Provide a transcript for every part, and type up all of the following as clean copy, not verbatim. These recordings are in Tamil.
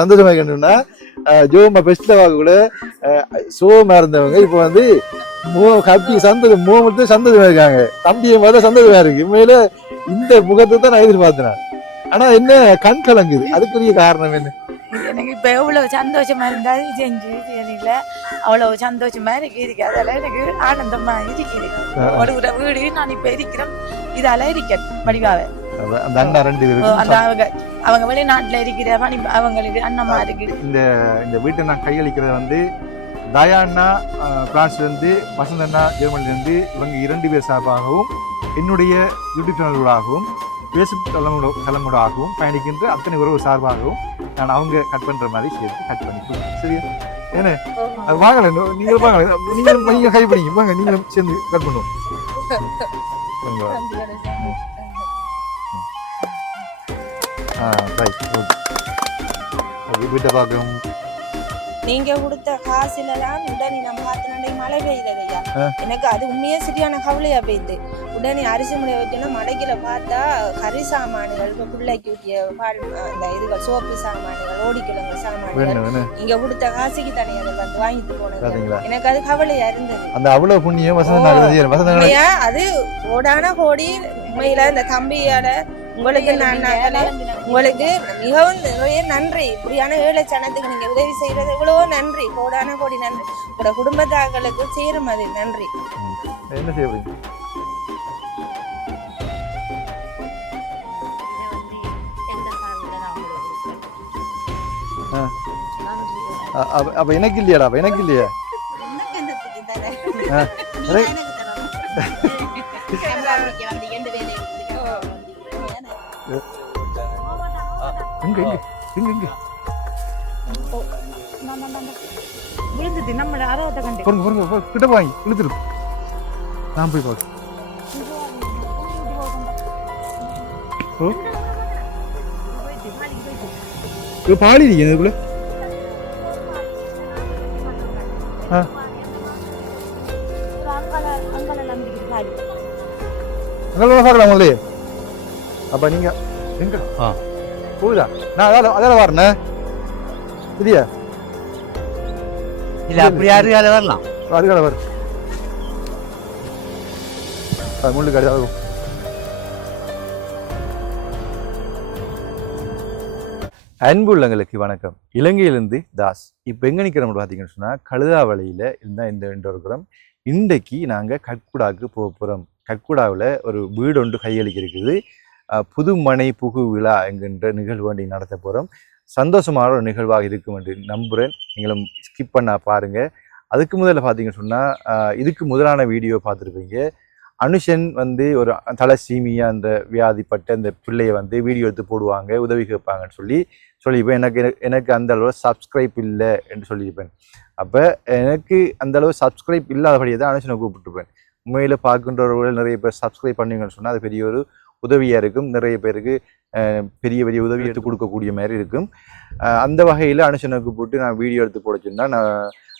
சந்தோஷமா இருக்கணும்னா ஜோமா பெஸ்ட்ல பார்க்க கூட சோமா இருந்தவங்க இப்ப வந்து கப்பி சந்தோஷம் மூமெண்ட் சந்தோஷமா இருக்காங்க. தம்பியை மாதிரி சந்தோஷமா இருக்கு. உண்மையில இந்த முகத்தை தான் நான் எதிர்பார்த்தேன். ஆனா என்ன கண் கலங்குது, அதுக்குரிய காரணம் என்ன? எனக்கு இப்ப எவ்வளவு சந்தோஷமா இருந்தாரு செஞ்சு தெரியல, அவ்வளவு சந்தோஷமா இருக்கு. அதெல்லாம் எனக்கு ஆனந்தமா இருக்குது. ஒரு வீடு நான் இப்ப இருக்கிறேன், இதால இருக்கேன் வடிவாவே. அவங்க வெளிநாட்டுல இருக்கிற அவங்களுக்கு அண்ணமா இருக்கு. இந்த வீட்டை நான் கையளிக்கிறது வந்து தயாண்ணா பிரான்ஸ்ல இருந்து, வசந்தண்ணா ஜெர்மனில இருந்து, இவங்க 2 பேர் சார்பாகவும் என்னுடைய யூடியூப் சேனல்களாகவும் பேசும் தலைமுடாகவும் பயணிக்கின்ற அத்தனை உறவு சார்பாகவும் நான் அவங்க கட் பண்ற மாதிரி சேர்த்து கட் பண்ணி சரியா? ஏன்னா அது வாங்கல, நீங்களும் வாங்கல, நீங்க கை பண்ணிங்க வாங்க, நீங்களும் சேர்ந்து கட் பண்ணுவோம். வீட்டை பார்க்கும் நீங்க கொடுத்த காசுல தான் உடனே நம்ம பார்த்து மழை பெய்யுதையா. எனக்கு அது உண்மையே சரியான கவலையா பெய்யுது. உடனே அரிசி முறையை வச்சோன்னா மலைக்கில பார்த்தா கறி சாமான்கள், பிள்ளைக்கு ஊட்டிய பால் அந்த இதுகள், சோப்பு சாமான்கள், ஓடிக்கிழங்கு சாமான்கள் நீங்க கொடுத்த காசுக்கு தானே அதை வந்து வாங்கிட்டு போனது. எனக்கு அது கவலையா இருந்தது. அந்த அவ்வளவு புண்ணியம் அது கோடான கோடி. உண்மையில இந்த தம்பியால உங்களுக்கு உங்களுக்கு மிகவும் நிறைய நன்றி. இப்படியான ஏழை சனத்துக்கு நீங்க உதவி செய்யறது எவ்வளவோ நன்றி, கோடான கோடி நன்றி. உங்களோட குடும்பத்தாக்களுக்கு சேரும் அது நன்றி. என்ன செய்வீங்க? அப்ப எனக்கு இல்லையாடா? எனக்கு இல்லையா? கிட்ட வாங்கி இழுத்துரு, நான் போய் பார்க்க பாடி இதுக்குள்ள பார்க்கலாங்களே. அப்ப நீங்க எங்க போகுதா? நான் அதால வரேன் இல்லையா? இல்ல அப்படி அருகால வரலாம், அருகால வரும் முள்ளு கடை ஆகும். அன்பு உள்ளங்களுக்கு வணக்கம். இலங்கையிலிருந்து தாஸ். இப்போ எங்கே நிற்கிறோம் பார்த்தீங்கன்னு சொன்னால் கழுதாவளையில் இருந்தால் இந்த இருக்கிறோம். இன்றைக்கு நாங்கள் கட்குடாவுக்கு போக போகிறோம். கட்குடாவில் ஒரு வீடு ஒன்று கையளிக்க இருக்குது. புதுமனை புகு விழா என்கின்ற நிகழ்வு ஒன்றை நடத்த போகிறோம். சந்தோஷமான ஒரு நிகழ்வாக இருக்கும் என்று நம்புகிறேன். நீங்களும் ஸ்கிப் பண்ண பாருங்கள். அதுக்கு முதல்ல பார்த்தீங்கன்னு சொன்னால் இதுக்கு முதலான வீடியோ பார்த்துருப்பீங்க. அனுஷன் வந்து ஒரு தலசீமியா அந்த வியாதிப்பட்ட அந்த பிள்ளையை வந்து வீடியோ எடுத்து போடுவாங்க, உதவி கேட்பாங்கன்னு சொல்லியிருப்பேன். எனக்கு அந்த அளவு சப்ஸ்கிரைப் இல்லை என்று சொல்லியிருப்பேன். அப்போ எனக்கு அந்த அளவு சப்ஸ்கிரைப் இல்லாதபடியே தான் அனுஷனை கூப்பிட்டுருப்பேன். உண்மையில் பார்க்கின்றவர்கள் நிறைய பேர் சப்ஸ்கிரைப் பண்ணுவீங்கன்னு சொன்னால் அது பெரிய ஒரு உதவியாக இருக்கும். நிறைய பேருக்கு பெரிய பெரிய உதவி எடுத்து கொடுக்கக்கூடிய மாதிரி இருக்கும். அந்த வகையில் அனுஷனை கூப்பிட்டு நான் வீடியோ எடுத்து போட சொன்னால் நான்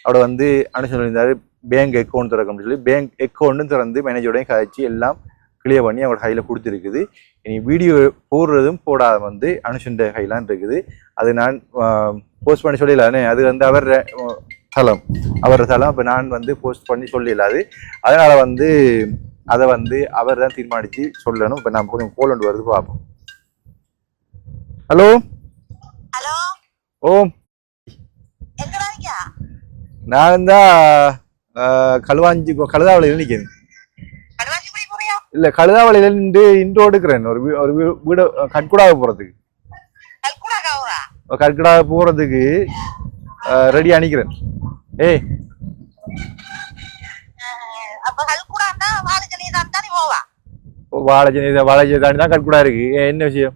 அவரை வந்து அனுஷன் இருந்தார் பேங்க் அக்கௌண்ட் திறக்கணும்னு சொல்லி பேங்க் அக்கௌண்ட்டும் திறந்து மேனேஜரோடையும் கழிச்சு எல்லாம் கிளியர் பண்ணி அவரோட கையில் கொடுத்துருக்குது. இனி வீடியோ போடுறதும் போடாத வந்து அனுஷன் கையிலான் இருக்குது. அது நான் போஸ்ட் பண்ணி சொல்லிடலானே, அது வந்து அவரோட தளம். அப்போ நான் வந்து போஸ்ட் பண்ணி சொல்லிடலாது. அதனால் வந்து அதை வந்து அவர் தான் தீர்மானித்து சொல்லணும். இப்போ நான் கொஞ்சம் கோல் ஒன்று வருது பார்ப்போம். ஹலோ ஹலோ ஓம், நான் தான் கழுதாவளையில் நிற்கிறேன். இல்லை, கழுதாவளையில நின்று இன்று எடுக்கிறேன். ஒரு வீடு கட்குடாக போகிறதுக்கு ரெடி அணிக்கிறேன். ஏய் வாழைச்சேரி தாண்டி தான் கட்குடா இருக்கு. என்ன விஷயம்?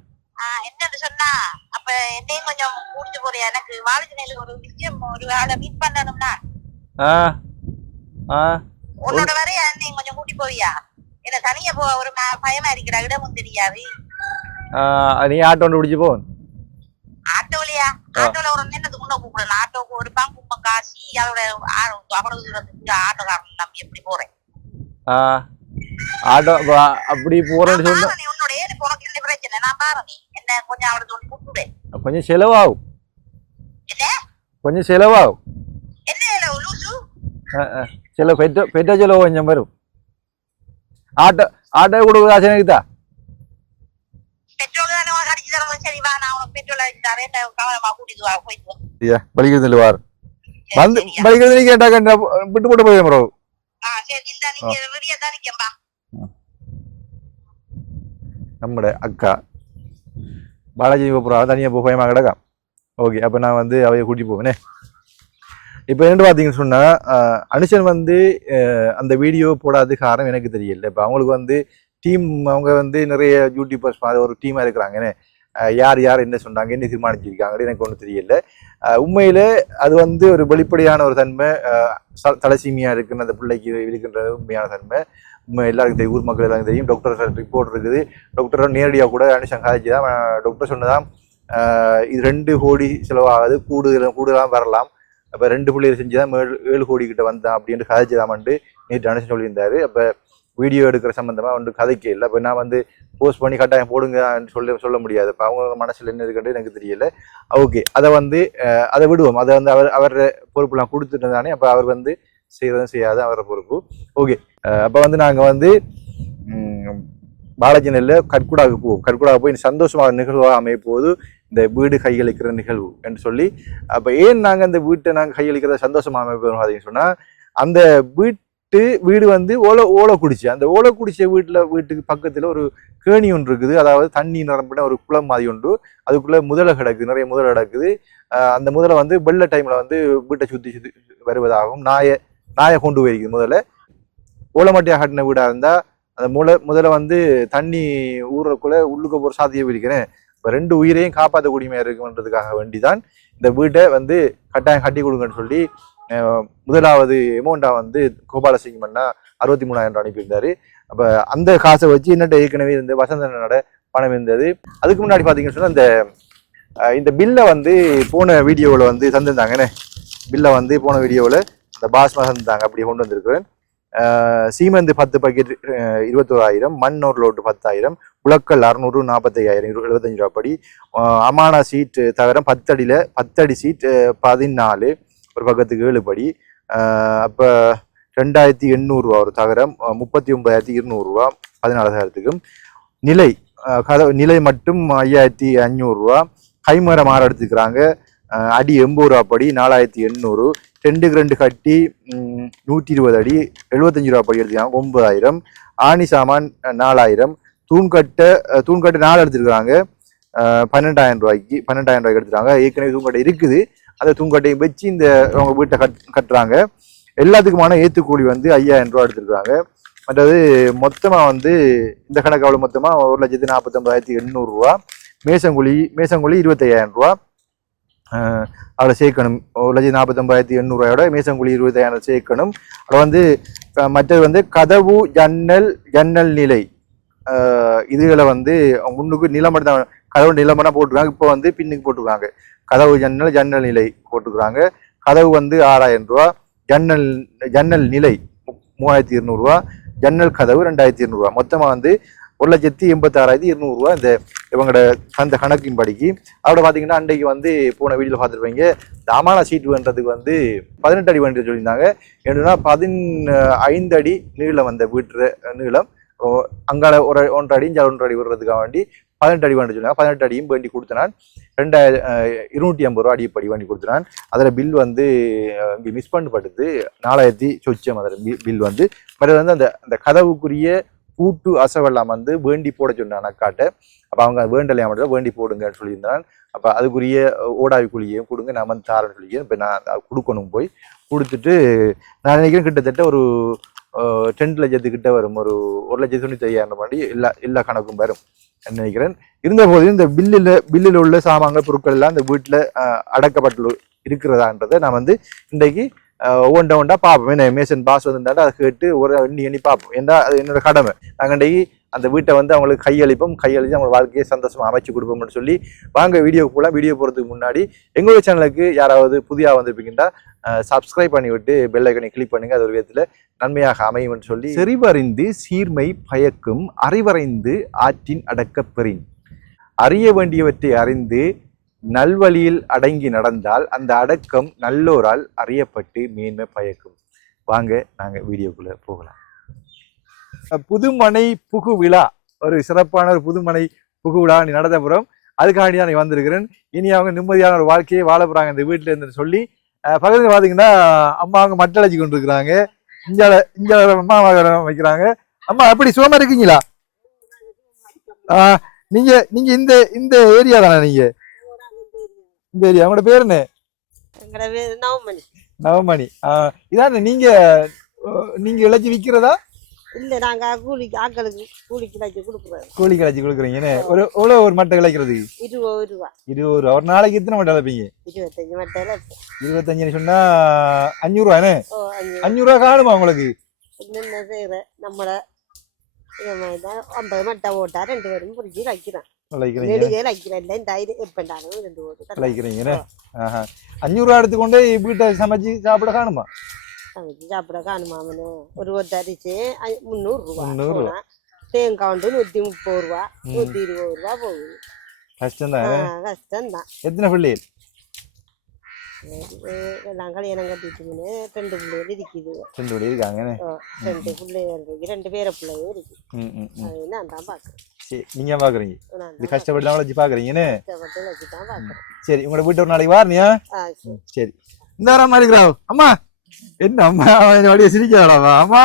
நீ ஆட்டோ பிடிச்சு போ. ஆட்டோலையா? ஆட்டோல ஒரு நேரத்துக்கு முன்ன கூப்பிடலாம். ஆட்டோக்கு ஒரு பங்கு காசி அதோட ஆட்டோக்காரன் நம்பி எப்படி போறேன்? ஆட்டோ அப்படி போறேன்னு சொன்னா உன்னோட உனக்கு என்ன பிரச்சனை? நான் பாரு, நீ என்ன கொஞ்சம் அவளுக்கு கூப்பிடுவேன். கொஞ்சம் செலவாகும். கொஞ்சம் செலவாகும். என்ன லூசு செலவு பெற்ற செலவு கொஞ்சம் வரும். ஆட்டோ கொடுக்குற ஆசை இருக்குதா? பெட்ரோல் தானே அடிச்சு தரணும். சரி வா, நான் உனக்கு பெட்ரோல் அடிச்சு தரேன். கவனமா கூட்டிட்டு வா, போயிட்டு ஐயா வலிக்கிறது வார் வந்து வலிக்கிறது நீ கேட்டாக்க விட்டு போட்டு போய் ப்ரோ. சரி இந்த நீங்க வெளியே தான் நிக்கம்பா. நம்மட அக்கா பாலாஜி போகிறா தனியாக போய் பயமாக கிடக்கா. ஓகே, அப்போ நான் வந்து அவைய கூட்டி போவேனே. இப்போ என்ன பார்த்தீங்கன்னு சொன்னால் அனுஷன் வந்து அந்த வீடியோ போடாத காரணம் எனக்கு தெரியல. இப்போ அவங்களுக்கு வந்து டீம், அவங்க வந்து நிறைய யூடியூபர்ஸ் ஒரு டீமாக இருக்கிறாங்கன்னு யார் யார் என்ன சொன்னாங்க, என்ன தீர்மானிச்சிருக்காங்கன்னு எனக்கு ஒன்றும் தெரியல. உண்மையில் அது வந்து ஒரு வெளிப்படையான ஒரு தன்மை, தலசீமியாக இருக்குன்னு அந்த பிள்ளைக்கு இருக்கின்ற உண்மையான தன்மை எல்லாருக்கும் தெரியும், ஊர் மக்கள் எல்லாருக்கும் தெரியும். டாக்டர் ரிப்போர்ட் இருக்குது. டாக்டர் நேரடியாக கூட அனுஷன் காய்ச்சி தான் டாக்டர் சொன்னதான் இது 2 கோடி செலவாகாது, கூடுதலாக வரலாம். அப்போ 2 பிள்ளைகள் செஞ்சு தான் 7 கோடி கிட்ட வந்தான் அப்படின்ட்டு கதைச்சுதாமன்ட்டு நேற்று அனுஷன் சொல்லியிருந்தாரு. அப்போ வீடியோ எடுக்கிற சம்மந்தமாக வந்து கதைக்கே இல்லை. அப்போ நான் வந்து போஸ்ட் பண்ணி கட்டாயம் போடுங்கன்னு சொல்ல முடியாது. இப்போ அவங்க மனசில் என்ன இருக்குன்ட்டு எனக்கு தெரியல. ஓகே, அதை வந்து அதை விடுவோம். அதை வந்து அவர் பொறுப்புலாம் கொடுத்துட்டு தானே. அப்போ அவர் வந்து செய்யறதும் செய்யாத அவரை பொறுப்பு. ஓகே, அப்போ வந்து நாங்கள் வந்து பாலாஜி நெல்ல கற்குடாவுக்கு போவோம். கற்குடாவுக்கு போய் சந்தோஷமாக நிகழ்வாக அமைய போது இந்த வீடு கையளிக்கிற நிகழ்வு என்று சொல்லி. அப்போ ஏன் நாங்கள் அந்த வீட்டை நாங்கள் கையளிக்கிறத சந்தோஷமாக அமைப்போம் அப்படின்னு சொன்னால், அந்த வீடு வந்து ஓலை குடிச்சு, அந்த ஓலை குடிச்ச வீட்டுக்கு பக்கத்தில் ஒரு கேணி ஒன்று இருக்குது. அதாவது தண்ணி நிரம்பின ஒரு குளம் மாதிரி ஒன்று. அதுக்குள்ளே முதலை கிடக்குது, நிறைய முதலை கிடக்குது. அந்த முதலை வந்து வெள்ள டைமில் வந்து வீட்டை சுற்றி வருவதாகவும் நாயை கொண்டு போயிருக்குது. முதல்ல ஓலமட்டியாக கட்டின வீடாக இருந்தால் அந்த முதல்ல வந்து தண்ணி ஊறுறக்குள்ள உள்ளுக்க போகிற சாத்தியம் இருக்கிறேன். இப்போ 2 உயிரையும் காப்பாற்றக்கூடியமையாக இருக்குன்றதுக்காக வேண்டிதான் இந்த வீட்டை வந்து கட்டாயம் கட்டி கொடுங்கன்னு சொல்லி முதலாவது அமௌண்ட்டாக வந்து கோபாலசிங்கம் பண்ணா 63,000 அனுப்பியிருந்தாரு. அப்போ அந்த காசை வச்சு என்னட்ட ஏற்கனவே இந்த வசந்தனோட பணம் இருந்தது. அதுக்கு முன்னாடி பார்த்தீங்கன்னு சொன்னால் இந்த பில்லை வந்து போன வீடியோவில் வந்து தந்திருந்தாங்கண்ணே. பில்லை வந்து போன வீடியோவில் அந்த பாஸ்மா தந்தாங்க, அப்படி கொண்டு வந்திருக்கிறேன். சீமெந்து 10 பாக்கெட் 21,000, மண் ஒரு லோட்டு 10,000, உலக்கல் 600 45,000 75 ரூபா படி. அமானா சீட் தவிர 10 அடி சீட் 14, ஒரு பக்கத்துக்கு 7 படி. அப்போ 2,800 ரூபா ஒரு தகரம், 39,200 ரூபா 14,000த்துக்கும். நிலை மட்டும் 5,500 ரூபா. கைமரம் மாற எடுத்துக்கிறாங்க, அடி 80 ரூபா படி 4,800. 2 கட்டி 120 அடி 75 ரூபா படி எடுத்துக்கிறாங்க 9,000. ஆணி சாமான் 4,000. தூண்கட்டை 4 எடுத்துருக்காங்க 12,000 ரூபாய்க்கு எடுத்துட்டாங்க. ஏற்கனவே தூண்கட்டை இருக்குது, அந்த தூண்கட்டையும் வச்சு இந்த அவங்க வீட்டை கட்டுறாங்க. எல்லாத்துக்குமான ஏற்றுக்கூலி வந்து 5,000 ரூபா எடுத்துருக்காங்க. மற்றது மொத்தமாக வந்து இந்த கணக்காவில் மொத்தமாக 1,49,800 ரூபா. மேசங்குழி 25,000 ரூபா அதில் சேர்க்கணும். 1,49,800 ரூபாயோட மேசங்குழி 20,000 சேர்க்கணும். அதில் வந்து மற்றது வந்து கதவு ஜன்னல் நிலை இதுகளை வந்து முன்னுக்கு நிலமட்டம் தான், கதவு நிலமட்டம் போட்டுருக்காங்க. இப்போ வந்து பின்னுக்கு போட்டுருக்காங்க. கதவு ஜன்னல் நிலை போட்டுக்கிறாங்க. கதவு வந்து 6,000 ரூபா. ஜன்னல் நிலை 3,200 ரூபா. ஜன்னல் கதவு 2,200 ரூபா. மொத்தமாக வந்து 1,86,200 ரூபா இந்த இவங்களோட அந்த கணக்கின் படிக்கு. அதோட பார்த்தீங்கன்னா அன்றைக்கு வந்து போன வீடியோவில் பார்த்துருப்பீங்க, இந்த அமானா சீட் பண்ணுறதுக்கு வந்து 18 அடி வேண்டிய சொல்லியிருந்தாங்க. என்னன்னா 15 அடி நீளம் வந்த வீட்டு நீளம், அங்கால ஒரு 1.5 அடி 1.5 அடி விடுறதுக்காக வேண்டி 18 அடி வேண்டி சொன்னாங்க. 18 அடியும் வேண்டி கொடுத்தனான். 2,250 ரூபா அடிப்படி வேண்டி கொடுத்தனான். அதில் பில் வந்து இங்கே மிஸ் பண்ணப்பட்டது 4,000 சொச்சம். அதில் பில் வந்து மற்ற வந்து அந்த கதவுக்குரிய பூட்டு அசவெல்லாம் வந்து வேண்டி போட சொன்னான் அக்காட்ட. அப்போ அவங்க வேண்டலையா மட்டும் வேண்டி போடுங்கன்னு சொல்லியிருந்தான். அப்போ அதுக்குரிய ஓடாவி குழியையும் கொடுங்க, நான் வந்து தாரன்னு சொல்லி இப்போ நான் கொடுக்கணும். போய் கொடுத்துட்டு நான் நினைக்கிறேன் கிட்டத்தட்ட ஒரு 2 லட்சத்துக்கிட்ட வரும், ஒரு 1,95,000 மாதிரி எல்லா கணக்கும் வரும் நினைக்கிறேன். இருந்த போது இந்த பில்லில் உள்ள சாமான்கள் பொருட்கள் எல்லாம் இந்த வீட்டில் அடக்கப்பட்டு இருக்கிறதான்றதை நான் வந்து இன்றைக்கு ஒவ்வொன்றா பார்ப்போம். என்ன மேசன் பாஸ் வந்துட்டாண்டா அதை கேட்டு ஒரு எண்ணி பார்ப்போம். ஏன்னா அது என்னோட கடமை. நாங்கள் இன்றைக்கு அந்த வீட்டை வந்து அவங்களுக்கு கையளித்து அவங்க வாழ்க்கையை சந்தோஷமாக அமைச்சு கொடுப்போம்னு சொல்லி வாங்க வீடியோக்கு போகலாம். வீடியோ போகிறதுக்கு முன்னாடி எங்களுடைய சேனலுக்கு யாராவது புதியாக வந்திருப்பீங்கன்னா சப்ஸ்கிரைப் பண்ணிவிட்டு பெல் ஐக்கனை கிளிக் பண்ணுங்க. அது ஒரு விதத்தில் நன்மையாக அமையும்னு சொல்லி. செறிவறிந்து சீர்மை பயக்கும் அறிவறைந்து ஆற்றின் அடக்கப்பெறின். அறிய வேண்டியவற்றை அறிந்து நல்வழியில் அடங்கி நடந்தால் அந்த அடக்கம் நல்லோரால் அறியப்பட்டு மேன்மை பயக்கும். வாங்க நாங்க வீடியோக்குள்ள போகலாம். புதுமனை புகு விழா, ஒரு சிறப்பான ஒரு புதுமனை புகு விழா நடத்தப்புறம் அதுக்காண்டி தான் வந்திருக்கிறேன். இனி அவங்க நிம்மதியான ஒரு வாழ்க்கையை வாழ போறாங்க இந்த வீட்டுல இருந்து சொல்லி பக்கத்துல பாத்தீங்கன்னா அம்மா அவங்க மட்டளைச்சி கொண்டு இருக்கிறாங்க. இஞ்சால அம்மா வைக்கிறாங்க. அம்மா எப்படி சுகமா இருக்கீங்களா? நீங்க நீங்க இந்த இந்த ஏரியா தானே? நீங்க இந்த ஏரியா, உங்களோட பேரு என்ன? நவமணி. நவமணி. இதான நீங்க நீங்க இழைச்சி விக்கிறதா? இல்ல, நாங்க கூலிக்கு ஆக்களுக்கு கூலிக்கு கிளச்சி கொடுக்குறோம். கூலி கிளச்சி கொடுக்குறீங்கன்னு. ஒரு எவ்வளவு ஒரு மட்டை கிளைக்கிறது? 20 ரூபா. 20 ரூபா. ஒரு நாளைக்கு எத்தனை மட்டை இழப்பீங்க? 25 மட்டை. 25 சொன்னா 500 ரூபானே. 500 ரூபா காணுமா உங்களுக்கு? என்ன செய்யற நம்மள இதை மாதிரிதான் 50 மட்டை போட்டா 2 பேரும் புரிஞ்சு வைக்கிறேன். கிளைக்கிறீங்க. 500 ரூபா எடுத்துக்கொண்டு வீட்டை சமைச்சு சாப்பிட காணுமா? சாப்பிட காணுமாமனு ஒரு அரிசி 300 ரூபா, தேங்காய் 130 ரூபா, 120 ரூபா போகுது. கஷ்டம்தான். கஷ்டம்தான். எத்தனை பிள்ளைகள்? எல்லாம் கல்யாணம் கட்டிட்டுன்னு 2 பிள்ளைகள் இருக்குது. 2 பிள்ளை இருக்காங்க. 2 பிள்ளைகள் இருக்கு, 2 பேர பிள்ளையும் இருக்கு. அது நான் தான் பாக்குறேன். சரி, நீங்க பாக்குறீங்க. இது கஷ்டப்பட்டு வச்சு பாக்குறீங்கன்னு. கஷ்டப்பட்டு வச்சுதான் பாக்குறேன். சரி, உங்களோட வீட்டு ஒரு நாளைக்கு வாரணியா? சரி, இந்த வர மாதிரி இருக்கிறாவோ. அம்மா என்ன அம்மா வழிய சிரிக்கிறாடாமா? அம்மா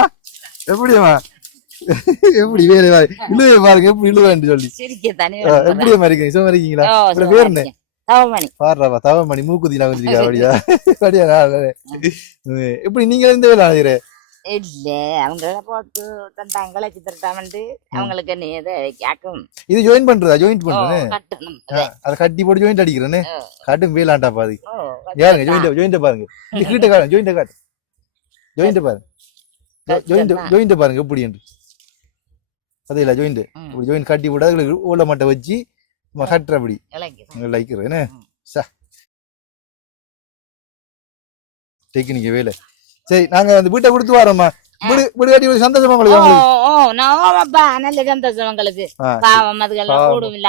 எப்படியம்மா? எப்படி வேலை இழுவே பாருங்க, எப்படி இழுவேன்னு சொல்லி எப்படியம்மா இருக்கீங்க? சும்மா இருக்கீங்களா? பேர் என்ன? பாடுறாப்பா தவமணி. மூக்குத்திலாம் வந்துருக்கா? அப்படியா? அப்படியா? எப்படி நீங்க இந்த வேலை ஆகிற? இல்ல அவங்க போட்டு தந்தாங்களை சித்திரட்டாமண்டு அவங்களுக்கு கேக்கும். இது ஜாயின் பண்றதா? ஜாயின் பண்றேன்னு அதை கட்டி போட்டு ஜாயிண்ட் அடிக்கிறேன்னு காட்டும் வேலாண்டா பாது. யாருங்க ஜாயிண்ட பாருங்க. இந்த கிட்ட காட்டு, ஜாயிண்ட காட்டு, ஜாயிண்ட பாருங்க, ஜாயிண்ட பாருங்க எப்படி என்று. அதே இல்ல ஜாயிண்ட் இப்படி ஜாயிண்ட் கட்டி போட்டு அதுக்கு ஓல மட்டை வச்சு கட்டுற அப்படி லைக்கிறேன்னு டெக்னிக்க வேலை. சரி, நாங்க அந்த வீட்டை கொடுத்து வரோம்மா. வீடு கட்டி சந்தோஷமா உங்களுக்கு? நல்ல சந்தோஷம் உங்களுக்கு. பாவம் அதுகள் கூடும் இல்ல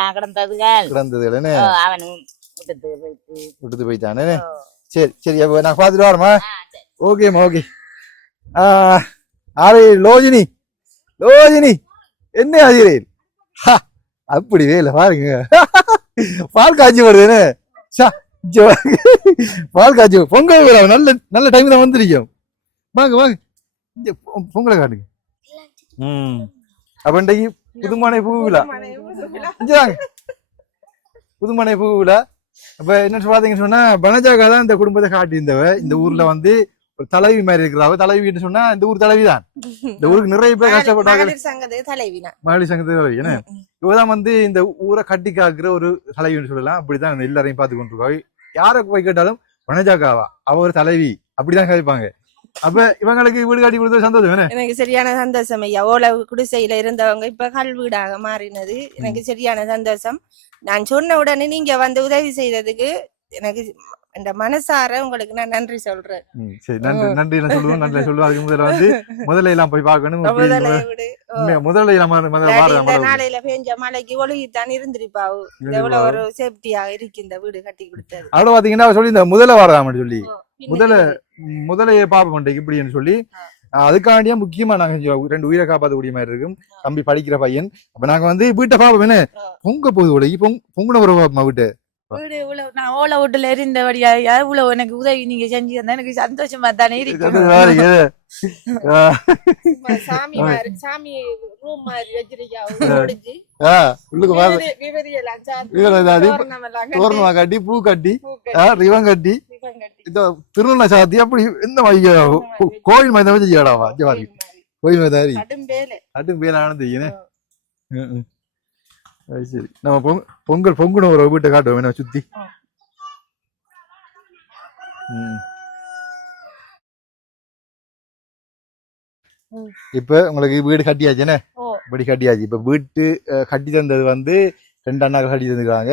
கிடந்ததுகள் அவனும் விட்டுட்டு போயிட்டானே. சரி சரி, அப்ப நான் பாத்துட்டு வரோமா? ஓகேம்மா, ஓகே. ஆரே லோஜினி, லோஜினி என்ன ஆகிறேன்? அப்படி வேலை பாருங்க. பால் காய்ச்சி வருதுன்னு பால் காய்ச்சி பொங்கல் நல்ல நல்ல டைம் தான் வந்திருக்கோம். வாங்க வாங்க, பொங்கலை காட்டுங்க. அப்ப இன்றைக்கு புதுமனை பூ விழா. புதுமனை பூ விழா. அப்ப என்ன பாத்தீங்கன்னு சொன்னா பனஜாக்கா தான் இந்த குடும்பத்தை காட்டியிருந்தவ. இந்த ஊர்ல வந்து ஒரு தலைவி மாதிரி இருக்கிறாவ. தலைவின்னு சொன்னா இந்த ஊர் தலைவிதான். இந்த ஊருக்கு நிறைய பேர் கஷ்டப்பட்டாங்க. மகளிர் சங்கத்து தலைவி. ஏன்னா இவதான் வந்து இந்த ஊரை கட்டி காக்குற ஒரு தலைவின்னு சொல்லலாம். அப்படிதான் எல்லாரையும் பார்த்து கொண்டிருக்காங்க. யாரை போய் கேட்டாலும் பனஜாக்காவா அவ ஒரு தலைவி அப்படிதான் கேட்பாங்க. அப்ப இவங்களுக்கு வீடு காட்டி கொடுத்த சந்தோஷம் எனக்கு சரியான சந்தோஷம் ஐயா. ஓலை குடிசையில இருந்தவங்க இப்ப கல் வீடாக மாறினது எனக்கு சரியான சந்தோஷம். நான் சொன்ன உடனே நீங்க வந்து உதவி செய்ததுக்கு எனக்கு இந்த மனசார உங்களுக்கு நான் நன்றி சொல்றேன். சரி, நன்றி நன்றி சொல்லுவோம். நன்றி சொல்லுவோம். அதுக்கு முதல்ல வந்து முதல்ல எல்லாம் போய் பார்க்கணும். முதல்ல நாளையில பெஞ்ச மழைக்கு ஒழுகித்தான் இருந்திருப்பாவு. எவ்வளவு ஒரு சேஃப்டியாக இருக்கு இந்த வீடு கட்டி கொடுத்தது. அவ்வளவு பாத்தீங்கன்னா சொல்லி இந்த முதல்ல வராம சொல்லி முதலைய பாப்ப மாட்டேங்க இப்படின்னு சொல்லி அதுக்காண்டியா முக்கியமா நாங்க 2 உயிரை காப்பாற்றக்கூடிய மாதிரி இருக்கும். தம்பி படிக்கிற பையன். அப்ப நாங்க வந்து வீட்டை பாப்போம். என்ன பொங்க போகுது உலகி பொங்குன ஒரு பாப்பமா வீட்டு வீடு இவ்வளவு நான் ஓலை வீட்டுல இருந்தபடியா இவ்வளவு எனக்கு உதவி நீங்க செஞ்சிருந்தா எனக்கு சந்தோஷமா தானே இருக்கு. சாமி ரூம் மாதிரி தோரணமா கட்டி பூ கட்டி ரிவன் கட்டி திருநெல்லை சாத்தி அப்படி இந்த கோயில் மாதிரி வச்சு ஏடாவா கோயில் மாதிரி அட்டும் பேலானது. சரி, நம்ம பொங்கல் ஒரு வீட்டை காட்டுவோம். என்ன சுத்தி இப்ப உங்களுக்கு வீடு கட்டியாச்சுன்னு வீடு கட்டியாச்சு. இப்ப வீட்டு கட்டி தந்தது வந்து 2 அண்ணாக்கள் கட்டி தந்துக்கிறாங்க.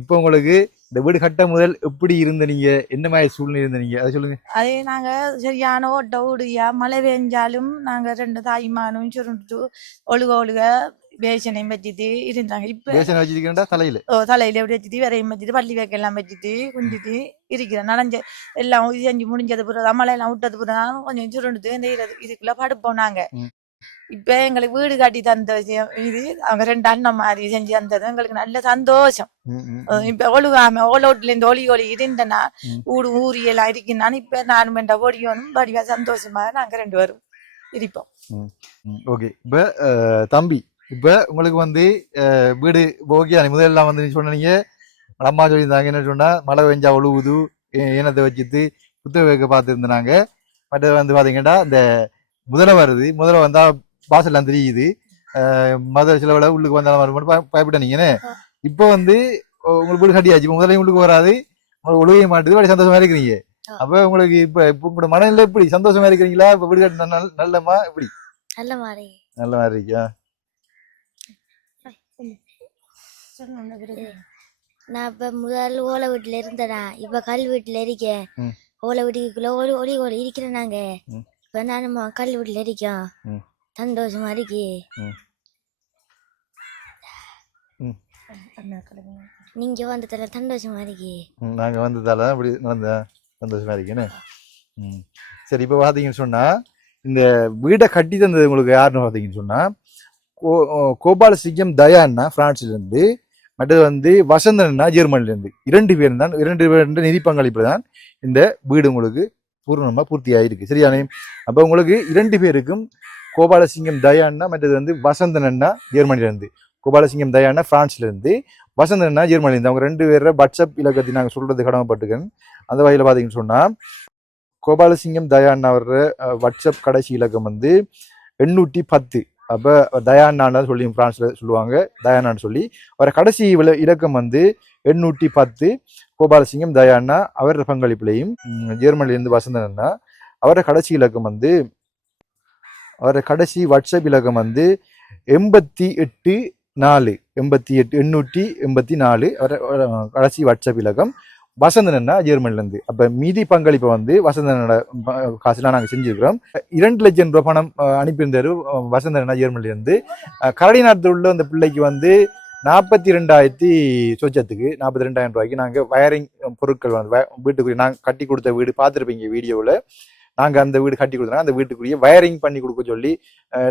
இப்ப உங்களுக்கு இந்த வீடு கட்ட முதல் எப்படி இருந்த நீங்க, என்ன மாதிரி சூழ்நிலை இருந்த நீங்க அதை சொல்லுங்க. அதே நாங்க சரியான ஓட்ட ஓடுயா மழை பெஞ்சாலும் நாங்க 2 தாய்மானும் சுருண்டு ஒழுக வேஷனையும் வச்சுட்டு இருந்தாங்க. இப்ப பேசனை வச்சிருக்கா தலையில தலையில எப்படி வச்சுட்டு விரையும் வச்சுட்டு பள்ளி வைக்கலாம் வச்சுட்டு குஞ்சிட்டு இருக்கிறேன். நனைஞ்ச எல்லாம் செஞ்சு முடிஞ்சது பிறகு அம்மளை எல்லாம் விட்டது பிறகு கொஞ்சம் சுருண்டு இந்த இதுக்குள்ள படுப்போம் நாங்க. இப்ப எங்களுக்கு வீடு கட்டி தந்த விஷயம் இது அவங்க 2 அண்ணன் மாதிரி செஞ்சு தந்தது எங்களுக்கு நல்ல சந்தோஷம். இப்ப ஒழுகாம ஓலோட்ல இருந்து ஒளி இருந்தனா ஊரியெல்லாம் இருக்குன்னான்னு இப்ப நான் வேண்ட ஓடியோனும் வடிவா சந்தோஷமா நாங்க 2 பேரும் இருப்போம். ஓகே. இப்ப தம்பி இப்ப உங்களுக்கு வந்து வீடு ஓகே முதல்லாம் வந்து சொன்னீங்க அம்மா சொல்லியிருந்தாங்க என்ன சொன்னா மழை பெஞ்சா ஒழுகுது ஈனத்தை வச்சுட்டு புத்தக வைக்க பார்த்துருந்தாங்க. பட் வந்து பாத்தீங்கன்னா இந்த முதல வருது முதல வந்தா வாசல்லாம் தெரியுது மத சிலவுல உள்ளுக்கு வந்தாலும் வரும் பயப்பட்ட நீங்கன்னு. இப்ப வந்து உங்களுக்கு வீடு கட்டியாச்சு இப்ப முதலையும் உள்ளுக்கு வராது உங்களுக்கு ஒழுகைய மாட்டுது அப்படி சந்தோஷமா இருக்கிறீங்க. அப்ப உங்களுக்கு இப்ப உங்களோட மனநிலை எப்படி சந்தோஷமா இருக்கிறீங்களா? இப்ப வீடு கட்டி நல்லமா எப்படி நல்ல மாதிரி இருக்கியா? நான் இப்ப முதல் ஓலை வீட்டுல இருந்தேனா இப்ப கல் வீட்டுல இருக்கேன். ஓலை வீட்டுக்குள்ள ஒளி இருக்கிறேன் நாங்க. இப்ப நானும் கல் வீட்டுல இருக்கோம். சந்தோஷமா இருக்கே. நீங்க வந்ததால சந்தோஷமா இருக்கே. நாங்க வந்ததால இப்படி நடந்த சந்தோஷமா இருக்கேன்னு. சரி இப்ப பாத்தீங்கன்னு சொன்னா இந்த வீட்டை கட்டி தந்தது உங்களுக்கு யாருன்னு பாத்தீங்கன்னு சொன்னா கோபாலசிங்கம் தயான்னா பிரான்ஸ்ல இருந்து மற்றது வந்து வசந்தன்னா ஜெர்மனில இருந்து 2 பேர் தான் 2 பேர் நிதி பங்களிப்பு தான் இந்த வீடு உங்களுக்கு பூர்ணமா பூர்த்தி ஆயிருக்கு. சரியானே? அப்ப உங்களுக்கு 2 பேருக்கும் கோபாலசிங்கம் தயான்னா மற்றது வந்து வசந்தனா ஜெர்மனில இருந்து கோபாலசிங்கம் தயான்னா பிரான்ஸ்ல இருந்து வசந்தனா ஜெர்மனில இருந்து அவங்க 2 பேர வாட்ஸ்அப் இலக்கத்தை நாங்க சொல்றது கடமைப்பட்டுக்கேன். அந்த வகையில பாத்தீங்கன்னு சொன்னா கோபாலசிங்கம் தயான்னா வர்ற வாட்ஸ்அப் கடைசி இலக்கம் வந்து 810. அப்ப தயானான்னு சொல்லி பிரான்ஸ்ல சொல்லுவாங்க தயானான்னு சொல்லி அவரை கடைசி இலக்கம் வந்து 810 கோபாலசிங்கம் தயானா அவர பங்களிப்புலையும் ஜெர்மனில இருந்து வசந்தனா அவரை கடைசி இலக்கம் வந்து அவரை கடைசி வாட்ஸ்அப் இலக்கம் வந்து 884 அவரை கடைசி வாட்ஸ்அப் இலக்கம் வசந்தனா ஜெர்மனில இருந்து. அப்ப மீதி பங்களிப்பை வந்து வசந்தனோட காசுலாம் நாங்க செஞ்சிருக்கிறோம். 2 லட்சம் ரூபாய் பணம் அனுப்பியிருந்தாரு வசந்தனா ஜெர்மனில இருந்து. கரடி நாட்டில் உள்ள அந்த பிள்ளைக்கு வந்து 42,000 சொச்சத்துக்கு 42,000 ரூபாய்க்கு நாங்க வயரிங் பொருட்கள் வந்து வீட்டுக்குரிய நாங்க கட்டி கொடுத்த வீடு பார்த்துருப்பீங்க வீடியோவில். நாங்க அந்த வீடு கட்டி கொடுத்தோம் அந்த வீட்டுக்குரிய வயரிங் பண்ணி கொடுக்க சொல்லி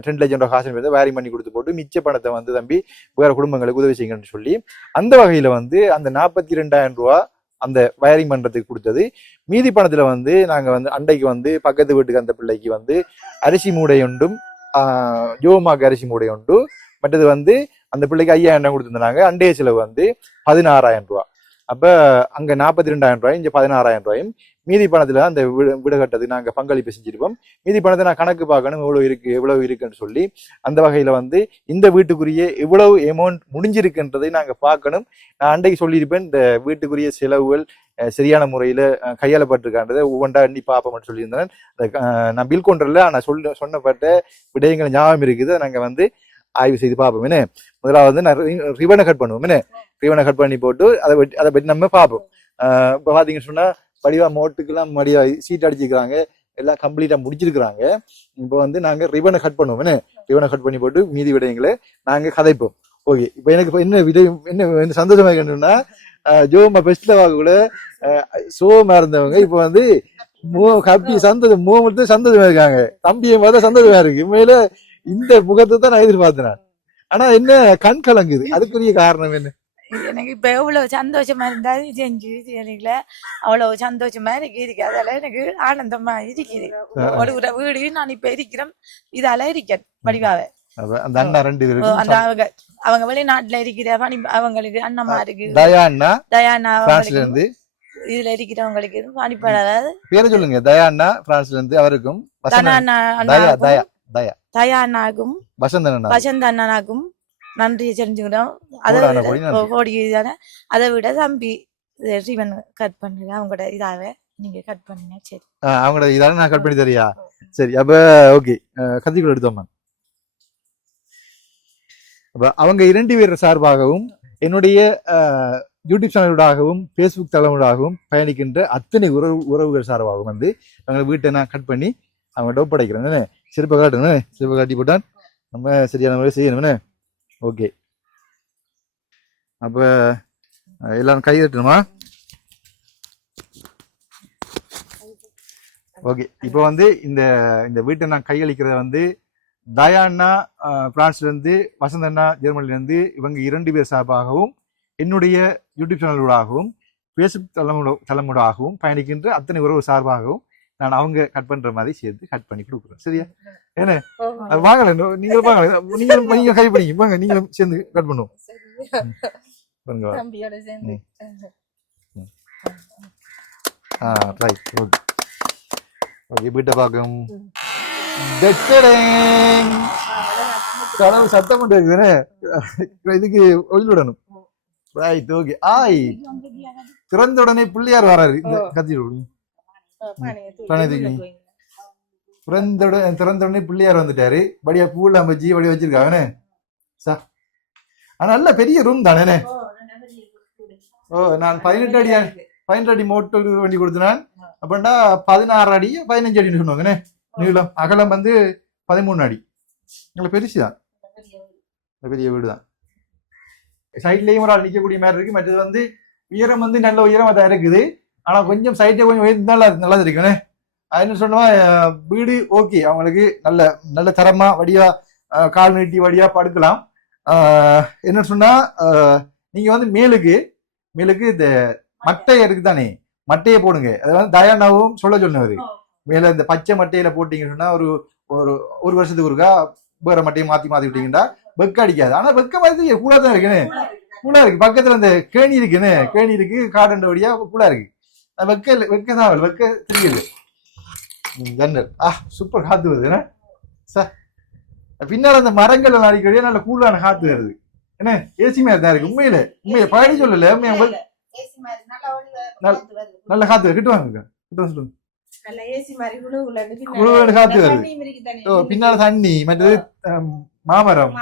2 லட்சம் ரூபாய் காசு வயரிங் பண்ணி கொடுத்து போட்டு மிச்ச பணத்தை வந்து தம்பி வேற குடும்பங்களுக்கு உதவி செய்யுங்கன்னு சொல்லி அந்த வகையில வந்து அந்த 42,000 ரூபாய் அந்த வயரிங் பண்றதுக்கு கொடுத்தது. மீதி பணத்துல வந்து நாங்க வந்து அண்டைக்கு வந்து பக்கத்து வீட்டுக்கு அந்த பிள்ளைக்கு வந்து அரிசி மூடை ஒன்றும் ஜோமாக்கு அரிசி மூடை ஒன்று மற்றது வந்து அந்த பிள்ளைக்கு 5,000 கொடுத்துருந்தாங்க. அண்டைய செலவு வந்து 16,000 ரூபாய். அப்ப அங்க 42,000 ரூபாய் இங்க 16,000 ரூபாயும் மீதி பணத்துல அந்த வீடு கட்டதுக்கு நாங்க பங்களிப்பு செஞ்சிருப்போம். மீதி பணத்தை நான் கணக்கு பார்க்கணும் எவ்வளவு இருக்குன்னு சொல்லி அந்த வகையில வந்து இந்த வீட்டுக்குரிய எவ்வளவு அமௌண்ட் முடிஞ்சிருக்குன்றதை நாங்க பார்க்கணும். நான் அன்றைக்கு சொல்லியிருப்பேன் இந்த வீட்டுக்குரிய செலவுகள் சரியான முறையில கையாளப்பட்டிருக்கான்றதை ஒவ்வொன்றா எண்ணி பார்ப்போம்னு சொல்லியிருந்தேன். நான் பில் கவுண்டர்ல நான் சொன்னப்பட்ட விடயங்கள் ஞாபகம் இருக்குது. நாங்க வந்து ஆய்வு செய்து பார்ப்போம். என்ன முதலாவது நான் ரிவனை கட் பண்ணுவோம். என்ன ரிவனை கட் பண்ணி போட்டு அதை பற்றி நம்ம பார்ப்போம். இப்போ பாத்தீங்கன்னு சொன்னா படிவா மோட்டுக்கெல்லாம் மடிவா சீட் அடிச்சுக்கிறாங்க எல்லாம் கம்ப்ளீட்டா முடிச்சிருக்கிறாங்க. இப்போ வந்து நாங்க ரிவனை கட் பண்ணுவோம். என்ன ரிவனை கட் பண்ணி போட்டு மீதி விடயங்களை நாங்க கதைப்போம். ஓகே. இப்போ எனக்கு என்ன விடயம் என்ன சந்தோஷமா இருக்கணும்னா ஜோமா பெஸ்ட்ல கூட சோமா இருந்தவங்க இப்போ வந்து சந்தோஷமா இருக்காங்க. தம்பியை பார்த்தா சந்தோஷமா இருக்கு. உண்மையில இந்த முகத்தை தான் நான் எதிர்பார்த்தேன். ஆனா என்ன கண் கலங்குது, அதுக்குரிய காரணம் என்ன? எனக்கு இப்ப எவ்வளவு சந்தோஷமா இருந்தா செஞ்சு சரிங்களா அவ்வளவு சந்தோஷமா இருக்கு. அதால எனக்கு ஆனந்தமா இருக்குது. ஒரு வீடு நான் இப்ப இருக்கிறேன் இதால இருக்கேன் வடிவாவே. அந்த அண்ணா 2 பேரும் அந்த அவங்க வெளிநாட்டுல இருக்கிற அவங்களுக்கு அண்ணமா இருக்கு தயானா பிரான்ஸ்ல இருந்து இதுல இருக்கிறவங்களுக்கு பணிப்படாத பேரு சொல்லுங்க. தயானா பிரான்ஸ்ல இருந்து அவருக்கும் தயானாகும் வசந்த அண்ணனாகும் நன்றி தெரிஞ்சுக்கிறோம். அதை விட தம்பி ரிவன் கட் பண்ணுங்க அவங்களோட இதாவே நீங்க கட் பண்ணுங்க. சரி அவங்களோட இதால நான் கட் பண்ணி தரியா? சரி அப்ப ஓகே கத்திக்குள்ள எடுத்தோம். அப்ப அவங்க 2 பேர் சார்பாகவும் என்னுடைய யூடியூப் சேனலூடாகவும் பேஸ்புக் தளமூடாகவும் பயணிக்கின்ற அத்தனை உறவுகள் சார்பாகவும் வந்து அவங்க வீட்டை நான் கட் பண்ணி அவங்க ஒப்படைக்கிறேன். சிறப்பை காட்டுங்க. சிறப்பை காட்டி போட்டான் நம்ம சரியான முறை செய்யணும்னு ஓகே அப்போ எல்லாரும் கை தட்டணுமா? ஓகே இப்போ வந்து இந்த இந்த வீட்டை நான் கையளிக்கிறத வந்து தயாண்ணா பிரான்ஸ்லேருந்து, வசந்தண்ணா ஜெர்மனிலேருந்து, இவங்க 2 பேர் சார்பாகவும் என்னுடைய யூடியூப் சேனலூடாகவும் ஃபேஸ்புக் தலைமுடாகவும் பயணிக்கின்ற அத்தனை உறவு சார்பாகவும் நான் அவங்க கட் பண்ற மாதிரி சேர்த்து கட் பண்ணி கொடுக்குறேன். சரியா? ஏன்னா வாங்கல நீங்களும் வாங்கல, நீங்களும் கை பண்ணி வாங்க, நீங்களும் சேர்ந்து கட் பண்ணுவோம். ரைட். ஓகே ஓகே வீட்டை பார்க்கும் கடவுள் சத்தம் மட்டும் இருக்குதுன்னு இதுக்கு ஒயில் விடணும். ரைட். ஓகே ஆய் திறந்த உடனே பிள்ளையார் வராரு. இந்த கத்தி திறந்த உடனே பிள்ளையார் வந்துட்டாரு. படியா பூலாம் வச்சு வடியா வச்சிருக்காங்கண்ணே. ஆனா நல்ல பெரிய ரூம் தானே. நான் 18 அடி மோட்டர் வண்டி கொடுத்தேன். அப்படின்னா 16 அடி 15 அடின்னு சொன்னாங்கண்ணே. நீளம் அகலம் வந்து 13 அடி. நல்ல பெருசுதான், பெரிய வீடு தான். சைட்லயும் ஒரு ஆள் நிக்கக்கூடிய மாதிரி இருக்கு. மற்றது வந்து உயரம் வந்து நல்ல உயரமா தான் இருக்குது. ஆனா கொஞ்சம் சைட்ல கொஞ்சம் உயர்ந்தாலும் நல்லா இருக்குண்ணே. அது சொன்னா வீடு ஓகே, அவங்களுக்கு நல்ல நல்ல தரமா வடியா கால் நீட்டி வடியா படுக்கலாம். என்ன சொன்னா நீங்க வந்து மேலுக்கு இந்த மட்டையை இருக்கு தானே, மட்டையை போடுங்க. அதை வந்து தயானாவும் சொன்னவர். மேல இந்த பச்சை மட்டையில போட்டீங்கன்னு சொன்னா ஒரு வருஷத்துக்கு ஒருக்கா வேற மட்டையை மாத்தி விட்டீங்கன்னா வெக்க அடிக்காது. ஆனா வெக்க மாதிரி கூலா தான் இருக்குன்னு, கூலா இருக்கு. பக்கத்துல இந்த கேணி இருக்குன்னு, கேணி இருக்கு, காடண்ட வழியா கூலா இருக்கு. வெக்கதான் வெக்க தெரியுது. ஜன்னல் சூப்பர் காத்து வருது சார். பின்னால அந்த மரங்கள் எல்லாம் அடிக்கடியே நல்ல கூலான காத்து வருது. என்ன ஏசி மாதிரி தான் இருக்கு. உண்மையில பழனி சொல்லல, நல்ல காத்து வருது. கிட்ட வாங்க, சொல்லுங்க. காத்து வருது. பின்னால தண்ணி, மற்றது மாமரம்,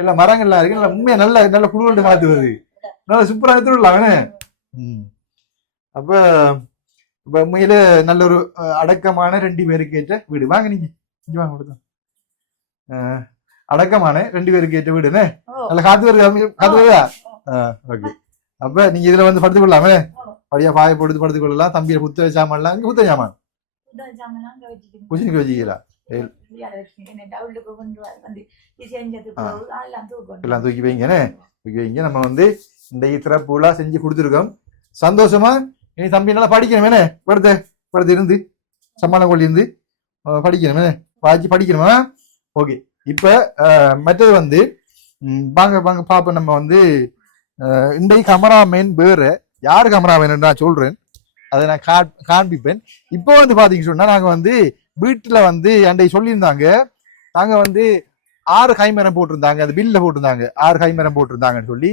எல்லா மரங்கள்லாம் இருக்கு. நல்ல உண்மையா நல்ல குழுவண்டு காத்து வருது. நல்ல சூப்பரா எடுத்துடலாம். அப்ப உண்மையில நல்ல ஒரு அடக்கமான 2 பேருக்கு ஏற்ற வீடு. வாங்க நீங்க வாங்க கொடுத்தோம். அடக்கமான 2 பேருக்கு ஏற்ற வீடுன்னு நல்ல காத்து வருதா? ஓகே. அப்ப நீங்க இதுல வந்து படுத்துக் கொள்ளலாமே. அப்படியே பாய போட்டு படுத்துக் கொள்ளலாம். தம்பியில புத்த சாமான்லாம் இங்க புத்த சாமான் பூஜைக்கு வச்சுக்கலாம். எல்லாம் தூக்கி வைங்கன்னு தூக்கி வைங்க. நம்ம வந்து இந்த திறப்புலாம் செஞ்சு கொடுத்துருக்கோம். சந்தோஷமா இனி தம்பி நல்லா படிக்கணுமே. படுத்து இருந்து சம்மானம் கொள்ளி இருந்து படிக்கணுமே, படிக்கணுமா? ஓகே. இப்ப மற்றது வந்து வாங்க பாப்ப நம்ம வந்து இன்றைக்கு கேமராமேன் வேற யாரு கேமராமேன் நான் சொல்றேன், அதை நான் காண்பிப்பேன். இப்போ வந்து பாத்தீங்கன்னு சொன்னா நாங்க வந்து வீட்டுல வந்து அண்டை சொல்லியிருந்தாங்க, நாங்க வந்து 6 கைமரம் போட்டிருந்தாங்க, அந்த பில்ல போட்டிருந்தாங்க 6 கைமரம் போட்டிருந்தாங்கன்னு சொல்லி.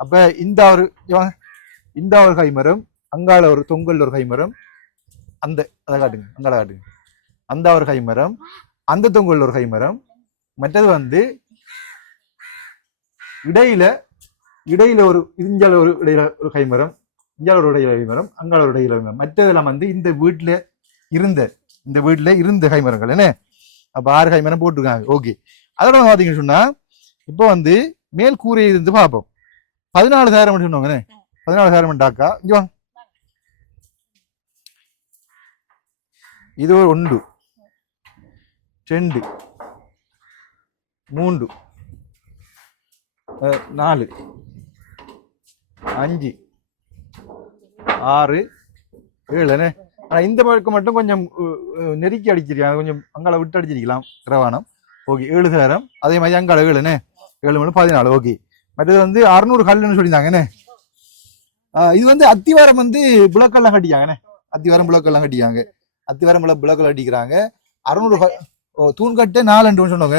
அப்ப இந்த ஒரு கைமரம், அங்கால ஒரு தொங்கல் ஒரு கைமரம், அதை காட்டுங்க, அங்கால காட்டுங்க, அந்த ஒரு கைமரம், அந்த தொங்கல் ஒரு கைமரம். மற்றது வந்து இடையில ஒரு இஞ்சால ஒரு இடையில ஒரு கைமரம், இஞ்சால ஒரு இடையில கைமரம், அங்கால ஒரு இடையில கைமரம். மற்றதெல்லாம் வந்து இந்த வீட்டுல இருந்த கைமரங்கள் என்ன. அப்ப 6 கைமரம் போட்டிருக்காங்க. ஓகே. அதோட பாத்தீங்கன்னு சொன்னா இப்போ வந்து மேல் கூரை இருந்து பார்ப்போம். 14,000 சொன்னாங்க. 14,000 டாக்கா. இங்க வாங்க. இது ஒரு 1 2 3 4 5 6 7 ஆனா இந்த பக்கம் மட்டும் கொஞ்சம் நெருக்கி அடிச்சிருக்காங்க, கொஞ்சம் அங்கால விட்டு அடிச்சிருக்கலாம் கிரவானம். ஓகே. 7,000. அதே மாதிரி அங்கால 7 7 14. ஓகே. மற்றது வந்து 600 கல்லுன்னு சொல்லியிருந்தாங்கண்ணே. இது வந்து அத்திவாரம் வந்து புலக்கெல்லாம் கட்டிக்காங்கண்ணே. அத்திவாரம் புலக்கெல்லாம் கட்டிக்காங்க. அத்திவாரம் புலக்கெல்லாம் கட்டிக்கிறாங்க. 600 தூண்கட்டை 4 சொன்னாங்க.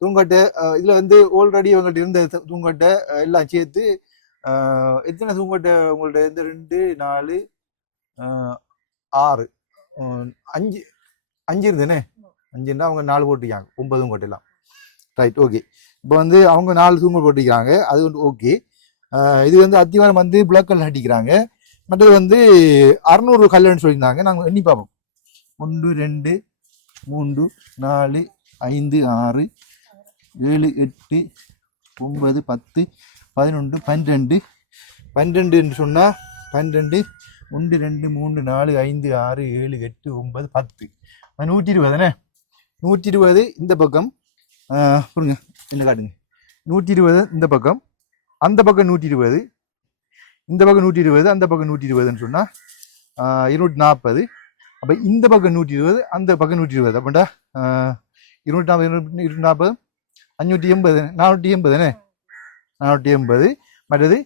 தூண்கட்டை இதுல வந்து ஆல்ரெடி இவங்கள்ட்ட இருந்த தூண்கட்டை எல்லாம் சேர்த்து எத்தனை தூண்கட்டை உங்கள்ட்ட? 2 4 6 5 இருந்துண்ணே. 5 அவங்க 4 போட்டிருக்காங்க. 9 தூண்கட்டை எல்லாம். ரைட். ஓகே. இப்போ வந்து அவங்க 4 தூண்கள் போட்டிருக்காங்க. அது வந்து ஓகே. இது வந்து அத்திவாரம் வந்து புலக்கல் அடிக்கிறாங்க. மற்றது வந்து 600 கல்லுன்னு சொல்லியிருந்தாங்க. நாங்கள் எண்ணி பார்ப்போம். 1 2 3 4 5 6 7 8 9 10 11 12 12 என்று சொன்னா 12 1 2 3 4 5 6 7 8 9 10 120 தானே 120 இந்த பக்கம் புரியுங்க இல்லை காட்டுங்க 120 இந்த பக்கம் அந்த பக்கம் 120 இந்த பக்கம் 120 அந்த பக்கம் 120ன்னு சொன்னா 240 அப்போ இந்த பக்கம் 120 அந்த பக்கம் 120 அப்படின்டா 240 240 580 480 தானே 480 மற்றது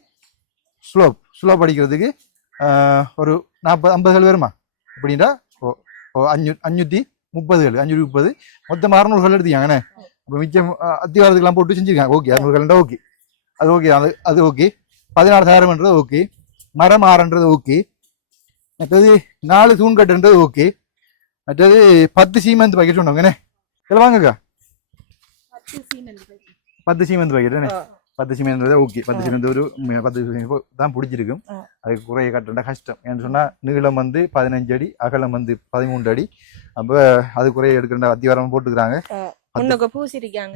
ஸ்லோப் அடிக்கிறதுக்கு ஒரு 50 வருமா அப்படின்டா 530 530 மொத்தம் 600 எடுத்துக்காங்கண்ணே இப்போ மிச்சம் அத்திவாரத்துக்கெல்லாம் போட்டு செஞ்சுருக்காங்க ஓகே 600 ஓகே அது ஓகே அது ஓகே 16,000ன்றது ஓகே மரம் 6ன்றது ஓகே மற்றது 4 தூண்கட்டுன்றது ஓகே மற்றது 10 சீமெண்ட் பாக்கெட் சொன்னாங்கண்ணே இதில் வாங்கக்கா 10 cement packet 10 cement okay 10 cement ஒரு 10 தான் பிடிச்சிருக்கும் அதுக்கு குறைய கட்டுறா கஷ்டம் ஏன்னு சொன்னால் நீளம் வந்து 15 அடி அகலம் வந்து 13 அடி அப்போ அது குறைய எடுக்கிற அத்திவாரம் போட்டுக்கிறாங்க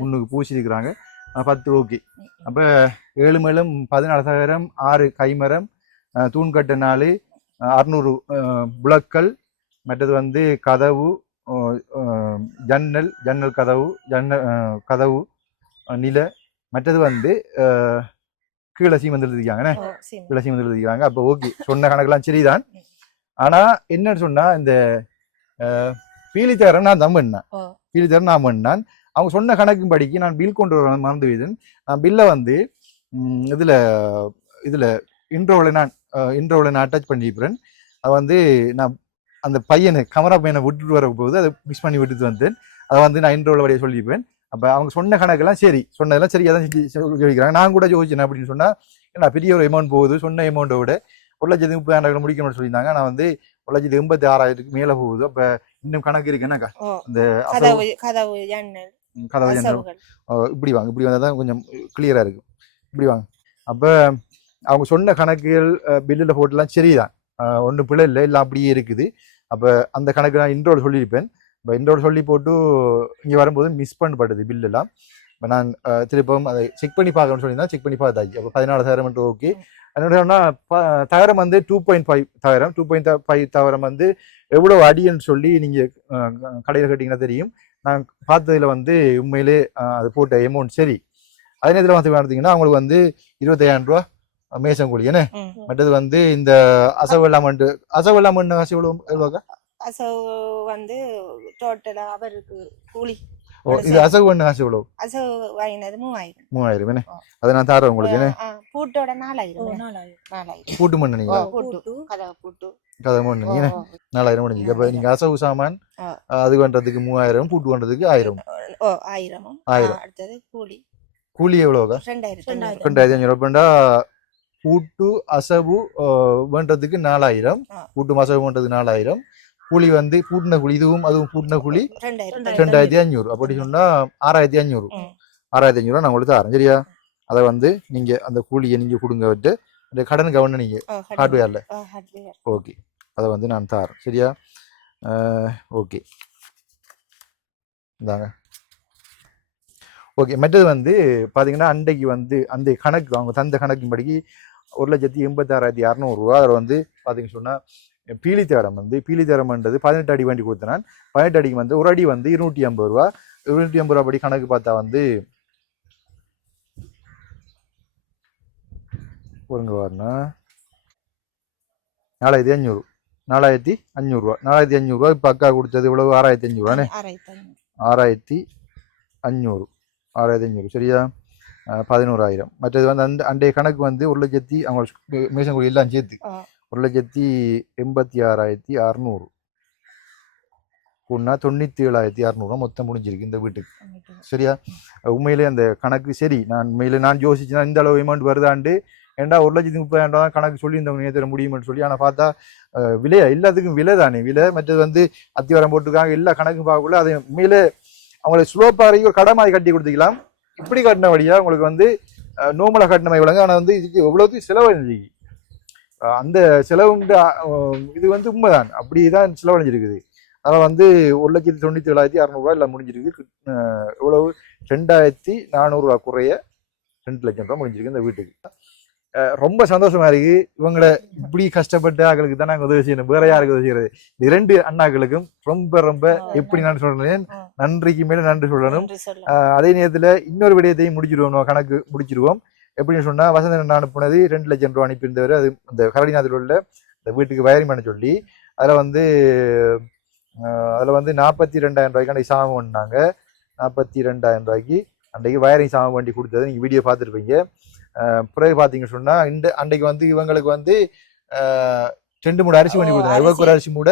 முன்னுக்கு பூசிருக்கிறாங்க 10 ஓகே அப்போ 7 மேலும் 14,000 6 கைமரம் தூண்கட்ட 4 600 புலக்கள் மற்றது வந்து கதவு ஜன்னல் கதவு நில மற்றது வந்து கீழே சீமந்து எழுதிக்காங்கண்ணே கீழே சீமந்து எழுதிக்கிறாங்க அப்போ ஓகே சொன்ன கணக்கெல்லாம் சரிதான் ஆனா என்னன்னு சொன்னா இந்த பீலித்தேரன் நான் தான் பண்ணேன் அவங்க சொன்ன கணக்கு படிக்கு நான் பில் கொண்டு வர மறந்து வீதன் நான் பில்லை வந்து இதுல இன்ட்ரோவில் நான் அட்டாச் பண்ணியிருப்பேன் அதை வந்து நான் அந்த கமரா பையனை விட்டுட்டு வர போது அதை மிஸ் பண்ணி விட்டுட்டு வந்தேன் அதை வந்து நான் இன்ட்ரோவில் வழியாக சொல்லியிருப்பேன் அப்போ அவங்க சொன்ன கணக்கெல்லாம் சொன்னதெல்லாம் சரியாக தான் சொல்லிக்கிறாங்க நான் கூட யோசிச்சேன் அப்படின்னு சொன்னால் ஏன்னா பெரிய ஒரு அமௌண்ட் போகுது சொன்ன அமௌண்ட்டை விட 1,30,000 முடிக்கணும்னு சொல்லியிருந்தாங்க நான் வந்து 1,86,000 மேலே போகுது அப்போ இன்னும் கணக்கு இருக்குன்னாக்கா இந்த கதவு இப்படி வந்தால் தான் கொஞ்சம் கிளியராக இருக்கும் இப்படி வாங்க அப்போ அவங்க சொன்ன கணக்குகள் பில்லில் போட்டுலாம் சரிதான் ஒன்றும் பிள்ளை இல்லை எல்லாம் அப்படியே இருக்குது அப்போ அந்த கணக்கு நான் இன்ட்ரோட சொல்லியிருப்பேன் இப்போ இன்ட்ரோட சொல்லி போட்டு இங்கே வரும்போது மிஸ் பண்ணப்பட்டது பில்லெல்லாம் இப்போ நான் திருப்பவும் அதை செக் பண்ணி பார்க்கணும்னு சொல்லியிருந்தேன் செக் பண்ணி பார்த்தாச்சு அப்போ 14,000 ஓகே என்னோட தகரம் வந்து 2.5 தகரம் வந்து எவ்வளோ அடின்னு சொல்லி நீங்கள் கடையில் கேட்டிங்கன்னா தெரியும் நான் பார்த்ததுல வந்து உண்மையிலே அது போட்ட அமௌண்ட் சரி அதே நேரத்தில் வந்து பார்த்தீங்கன்னா அவங்களுக்கு வந்து 25,000 ரூபா மேசங்கூலி என்ன மற்றது வந்து இந்த அசவெல்லாமண்டு காசு எவ்வளோக்கா அசவு வந்து டோட்டலா அவருக்கு கூலி இது அசவு பண்ண காசு எவ்வளவு அசவு வாங்கினது 3,000 என்ன அதை நான் தாரேன் உங்களுக்கு என்ன பூட்டோட 4,000 பூட்டு பண்ணீங்களா கதவு பண்ணீங்க 4,000 முடிஞ்சு அப்ப நீங்க அசவு சாமான் அது பண்றதுக்கு 3,000 பூட்டு பண்றதுக்கு 1,000 அடுத்தது கூலி எவ்வளவுக்கா 2,500 ரூபாண்டா பூட்டு அசவு வேண்டதுக்கு 4,000 பூட்டு அசவு வேண்டதுக்கு 4,000 கூலி வந்து பூட்டின கூலி இதுவும் அதுவும் பூட்டின கூலி 2,500 அப்படி சொன்னா 6,500 நான் உங்களுக்கு தரேன் சரியா அதை வந்து நீங்க அந்த கூலியை நீங்க கொடுங்க விட்டு அந்த கடன் கவனம் நீங்க ஹார்ட்வேர்ல ஓகே அதை வந்து நான் தரேன் சரியா ஓகே இந்தாங்க ஓகே மற்றது வந்து பார்த்தீங்கன்னா அன்றைக்கு வந்து அந்த கணக்கு அவங்க தந்த கணக்கின்படிக்கு 1,86,600 ரூபா அதில் வந்து பார்த்தீங்கன்னு சொன்னால் பீலித்தேரம்ன்றது 18 அடி வண்டி கொடுத்தேன் 18 அடிக்கு வந்து ஒரு அடி வந்து 250 ரூபா 250 ரூபா படி கணக்கு பார்த்தா வந்து ஒருங்க வரனா 4,500 ரூபா 4,500 ரூபா இப்போ அக்கா கொடுத்தது இவ்வளவு 6,500 ரூபானே 6,500 சரியா 11,000 மற்றது வந்து அன்றைய கணக்கு வந்து 1,00,000 அவங்க மேசங்குடி எல்லாம் சேர்த்து 1,86,600 கூடனா 97,600 மொத்தம் முடிஞ்சிருக்கு இந்த வீட்டுக்கு சரியா உண்மையிலே அந்த கணக்கு சரி நான் யோசிச்சுன்னா இந்த அளவு அமௌண்ட் வருதாண்டு ஏன்டா 1,30,000 தான் கணக்கு சொல்லி இந்த நேற்று முடியும்னு சொல்லி ஆனால் பார்த்தா விலையா எல்லாத்துக்கும் விலை தானே விலை மற்றது வந்து அத்திவாரம் போட்டுருக்காங்க எல்லா கணக்கும் பார்க்கக்குள்ள அது உண்மையிலே அவங்களை ஸ்லோப்பாக ஒரு கடை மாதிரி கட்டி கொடுத்துக்கலாம் இப்படி கட்டினபடியா உங்களுக்கு வந்து நோமலாக கட்டின மாதிரி விளங்க ஆனால் வந்து இதுக்கு எவ்வளோத்தையும் செலவழிஞ்சிருக்கு அந்த செலவுண்டு இது வந்து உண்மைதான் அப்படிதான் செலவழிஞ்சிருக்குது அதனால் வந்து 1,97,600 ரூபா எல்லாம் முடிஞ்சிருக்கு எவ்வளவு 2,400 ரூபா குறைய 2 லட்சம் ரூபாய் முடிஞ்சிருக்கு இந்த வீட்டுக்கு. ரொம்ப சந்தோஷமா இருக்கு. இவங்களை இப்படி கஷ்டப்பட்டு ஆக்களுக்கு தான் நாங்கள் உதவி செய்யணும், வேற யாருக்கு உதவி செய்யறது. 2 அண்ணாக்களுக்கும் ரொம்ப ரொம்ப எப்படி நான் சொல்றேன், நன்றிக்கு மேல நன்றி சொல்லணும். அதே நேரத்துல இன்னொரு விடயத்தையும் முடிச்சிருவோம், கணக்கு முடிச்சிருவோம். எப்படின்னு சொன்னா வசந்தன் அனுப்புனது 2 லட்சம் ரூபாய் அனுப்பியிருந்தவர். அது இந்த கரடிநாத்தில் உள்ள இந்த வீட்டுக்கு வயரிங் பண்ண சொல்லி அதில் வந்து 42,000 ரூபாய்க்கு அன்றைக்கு சாமம் பண்ணாங்க. 42,000 ரூபாய்க்கு அன்றைக்கு வயரிங் சாமம் பண்ணி கொடுத்தது நீங்கள் வீடியோ பார்த்துருப்பீங்க. பிறகு பார்த்தீங்கன்னு சொன்னா அன்றைக்கு வந்து இவங்களுக்கு வந்து 2 மூட அரிசி பண்ணி கொடுத்தாங்க. இவருக்கு ஒரு அரிசி மூட,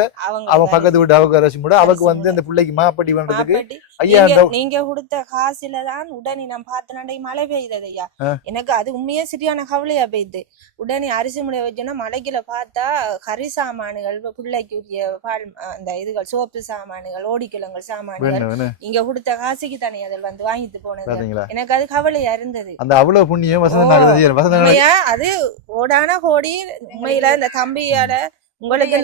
அவன் பக்கத்து வீட்டு அவருக்கு அரிசி மூட, அவக்கு வந்து அந்த பிள்ளைக்கு மாப்பட்டி பண்றதுக்கு 5,000. நீங்க கொடுத்த காசுல தான் உடனே நான் பார்த்தேன் மழை பெய்யுது ஐயா. எனக்கு அது உண்மையே சரியான கவலையா பெய்யுது. உடனே அரிசி முறை வச்சோன்னா மலைக்குள்ள பார்த்தா கறி சாமானுகள், பிள்ளைக்கு உரிய பால் அந்த இதுகள் சோப்பு சாமானுகள், ஓடிக்கிழங்கள் சாமானுகள் நீங்க கொடுத்த காசுக்கு தானே அதில் வந்து வாங்கிட்டு போனது. எனக்கு அது கவலையா இருந்தது. அந்த அவ்வளவு புண்ணியம் அது கோடான கோடி உண்மையில இந்த தம்பியால உங்களுக்கு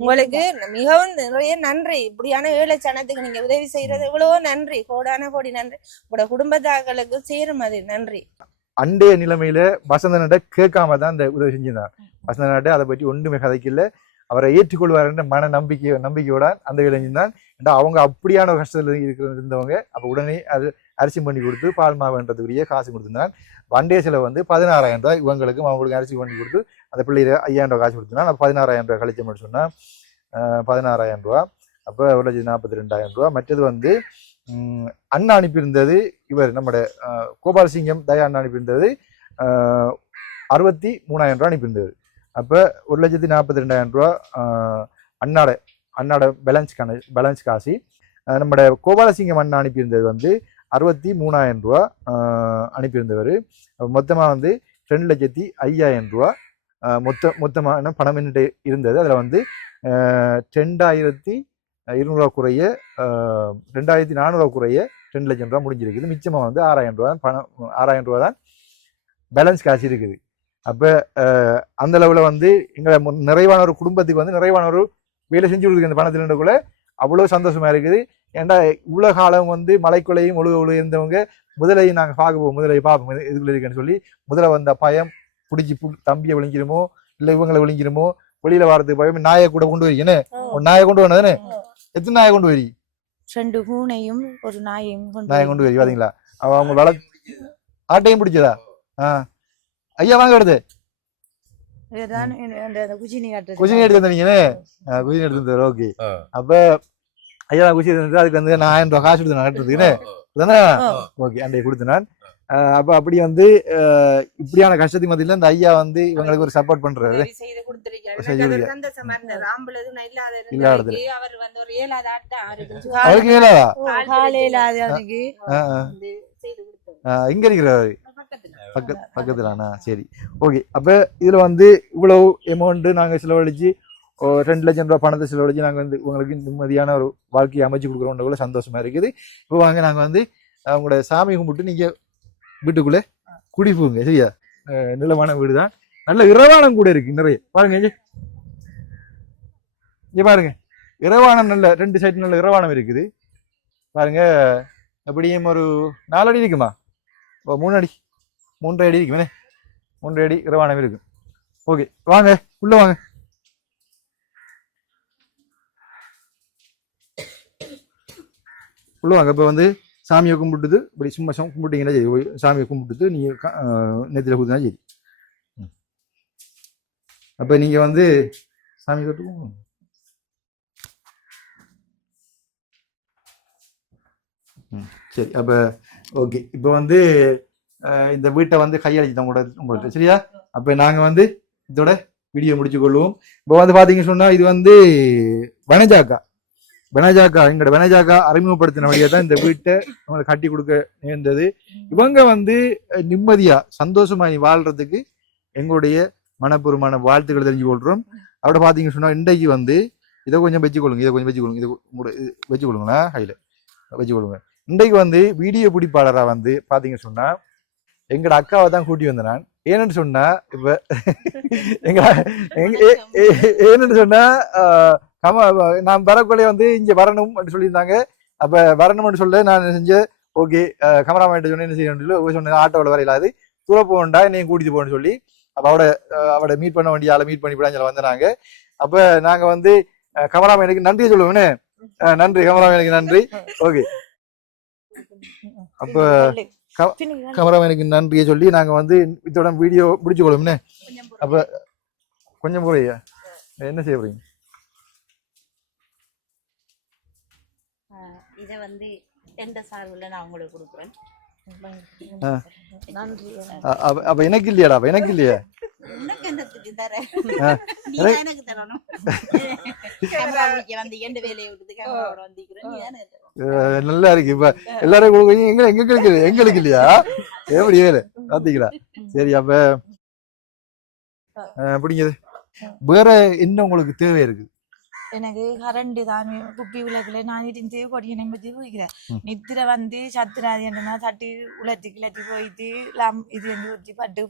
உங்களுக்கு மிகவும் நிறைய நன்றி. இப்படியான ஏழை சனத்துக்கு நீங்க உதவி செய்யறது எவ்வளவோ நன்றி, கோடான கோடி நன்றி. உங்களோட குடும்பத்தாக்களுக்கு சேரும் அது நன்றி. அண்டைய நிலைமையில வசந்தனிட கேட்காம தான் இந்த உதவி செஞ்சிருந்தாங்க. வசந்தனிட்ட அதை பற்றி ஒன்றுமே கதைக்கல. அவரை ஏற்றுக்கொள்வார் என்ற மன நம்பிக்கையோட அந்த வேலை செஞ்சிருந்தான். அவங்க அப்படியான ஒரு கஷ்டத்தில் இருந்தவங்க. அப்போ உடனே அது அரிசி பண்ணி கொடுத்து பால் மாவுன்றதுக்குரிய காசு கொடுத்துருந்தான். வண்டே செலவு வந்து 16,000 ரூபாய் இவங்களுக்கும் அவங்களுக்கு அரிசி பண்ணி கொடுத்து அந்த பிள்ளையில 5,000 ரூபாய் காசு கொடுத்துருந்தான். அப்போ 16,000 ரூபாய் கழிச்சோம்னு சொன்னால் 16,000 ரூபா. அப்போ 1,42,000 ரூபா. மற்றது வந்து அண்ணா அனுப்பியிருந்தது, இவர் நம்முடைய கோபாலசிங்கம் தயா அண்ணா அனுப்பியிருந்தது 63,000 ரூபா அனுப்பியிருந்தது. அப்போ 1,42,000 ரூபா அண்ணாட பேலன்ஸ் காசு. நம்முடைய கோபாலசிங்கம் அண்ணா அனுப்பியிருந்தது வந்து 63,000 ரூபா அனுப்பியிருந்தவர். மொத்தமாக வந்து 2,05,000 ரூபா மொத்தமான பணம் என்னட்டு இருந்தது. அதில் வந்து 2,200 ரூபா குறைய 2,400 ரூபா குறைய 2 லட்சம் ரூபா முடிஞ்சிருக்குது. மிச்சமாக வந்து 6,000 ரூபா பணம், 6,000 ரூபா தான் பேலன்ஸ் காசு இருக்குது. அப்போ அந்த அளவில் வந்து எங்களை நிறைவான ஒரு குடும்பத்துக்கு வந்து நிறைவான ஒரு வேலை செஞ்சு கொடுக்குது அந்த பணத்தினருக்குள்ள. அவ்வளோ சந்தோஷமா இருக்குது. ஏன்னா இவ்வளோ காலம் வந்து மலைக்குள்ளையும் ஒழுக இருந்தவங்க முதலையும் நாங்கள் முதலையை பார்ப்போம் இதுக்குள்ள இருக்குன்னு சொல்லி முதல்ல வந்த பயம் பிடிச்சி தம்பியை விழுங்கிருமோ இல்லை இவங்களை விழுங்கிருமோ வெளியில வாரத்துக்கு பயம். நாயை கூட கொண்டு வரீங்கன்னு நாயை கொண்டு வந்ததானே? எத்தனை நாயை கொண்டு வரி? 2 பூனையும் ஒரு நாயை கொண்டு வரி. பாத்தீங்களா? அவங்க ஆட்டையும் பிடிச்சதா? ஐயா வாங்க வருது குஜினி எடுத்து வந்தீங்கன்னு குஜினி எடுத்து வந்தாரு. ஓகே. அப்ப ஐயா குச்சி அதுக்கு வந்து நான் 1000 ரூபாய் காசு கொடுத்தேன் கட்டுறதுக்குன்னு தானே? ஓகே, அண்டையை கொடுத்தேன். அப்ப அப்படி வந்து இப்படியான கஷ்டத்துக்கு மத்தியில இந்த ஐயா வந்து இவங்களுக்கு ஒரு சப்போர்ட் பண்றாரு. இங்க இருக்கிறாரு பக்கத்துலானா? சரி, ஓகே. அப்ப இதுல வந்து இவ்வளவு அமௌண்ட் நாங்க செலவழிச்சு 2 லட்சம் ரூபாய் பணத்தை செலவழிச்சு நாங்கள் வந்து உங்களுக்கு நிம்மதியான ஒரு வாழ்க்கையை அமைச்சு கொடுக்குறோம். சந்தோஷமா இருக்குது. இப்போ வாங்க நாங்கள் வந்து அவங்களோட சாமி கும்பிட்டு நீங்க வீட்டுக்குள்ள குடிப்போங்க. சரியா? நிலமான வீடு தான், நல்ல இரவானம் கூட இருக்கு நிறைய. பாருங்க இங்க பாருங்க, இரவானம் நல்ல 2 சைடு நல்ல இரவானம் இருக்குது. பாருங்க, எப்படியும் ஒரு 4 அடி இருக்குமா? 3 அடி 3.5 அடி இருக்குமே. 3 அடி இரவானம் இருக்கு. ஓகே, வாங்க உள்ள வாங்க. சொல்லுவாங்க. இப்போ வந்து சாமியை கும்பிட்டுது இப்படி சும்மா கும்பிட்டீங்கன்னா சரி, சாமியை கும்பிட்டுது நீங்கள் நெத்தியில் கொடுத்தா சரி. அப்போ நீங்கள் வந்து சாமி கட்டுவோம். சரி, அப்போ ஓகே. இப்போ வந்து இந்த வீட்டை வந்து கையளிச்சுதான் உங்கள்கிட்ட. சரியா? அப்போ நாங்கள் வந்து இதோட வீடியோ முடிச்சு கொள்வோம். இப்போ வந்து பார்த்தீங்கன்னு சொன்னால் இது வந்து வனஜாக்கா எங்களோட வனஜாக்கா அறிமுகப்படுத்தின வழியா தான் இந்த வீட்டை நம்ம கட்டி கொடுக்க நேர்ந்தது. இவங்க வந்து நிம்மதியா சந்தோஷமா வாழ்றதுக்கு எங்களுடைய மனப்பூர்வமான வாழ்த்துக்களை தெரிஞ்சு கொள்றோம். அப்படி பாத்தீங்கன்னு சொன்னா இன்றைக்கு வந்து இதை கொஞ்சம் வச்சுக்கொள்ளுங்க, இதை கொஞ்சம் வச்சுக்கொள்ளுங்க, இதை வச்சுக்கொள்ளுங்களா கையில வச்சுக்கொள்ளுங்க. இன்றைக்கு வந்து வீடியோ பிடிப்பாளரா வந்து பாத்தீங்கன்னு சொன்னா எங்களோட அக்காவை தான் கூட்டி வந்தேன் நான். ஏன்னு சொன்னா இப்ப ஏன்னு சொன்னா நான் வரக்குள்ளே வந்து இங்க வரணும் சொல்லியிருந்தாங்க. அப்ப வரணும்னு சொல்ல நான் செஞ்ச ஓகே கேமராமேன் சொன்ன என்ன செய்யணும் சொன்ன ஆட்டோவில் வரையிலாது தூர போகண்டா என்னையும் கூட்டிட்டு போகணும்னு சொல்லி அப்போ அவட மீட் பண்ண வேண்டிய ஆளை மீட் பண்ணி விடாஞ்சல வந்தாங்க. அப்போ நாங்கள் வந்து கேமராமேனுக்கு நன்றியை சொல்லுவோம்னே. நன்றி கேமராமேனுக்கு நன்றி. ஓகே அப்போ கேமராமேனுக்கு நன்றியை சொல்லி நாங்கள் வந்து இதோட வீடியோ முடிச்சு கொள்ளும்னே. அப்போ கொஞ்சம் போறியா என்ன செய்ய போறீங்க? இதை வந்து எந்த சார்பில் நான் உங்களுக்கு கொடுக்குறேன். நன்றி. அப்ப எனக்கு இல்லையாடா? அப்ப எனக்கு இல்லையா? உனக்கு என்னத்துக்கு தரேன்? நீ தான் எனக்கு தரணும். கேமரா பிடிக்க வந்து எந்த வேலையை விட்டுட்டு கேமராவோட வந்திக்கிறேன். நீ தானே தரணும். நல்லா இருக்கு. இப்ப எல்லாரும் கொடுக்குறீங்க, எங்களுக்கு இல்லையா? எப்படி வேலை பாத்தீங்களா? சரி அப்ப பிடிக்குது. வேற என்ன உங்களுக்கு தேவை இருக்கு? எனக்கு கரண்ட் தான் குப்பி விளக்குல நான் இருந்து பொடியனை பற்றி போய்க்கிறேன். நித்திர வந்து சத்துராதி என்னன்னா தட்டி உலர்த்தி கிளத்தி போயிட்டு இது வந்து ஊற்றி பட்டு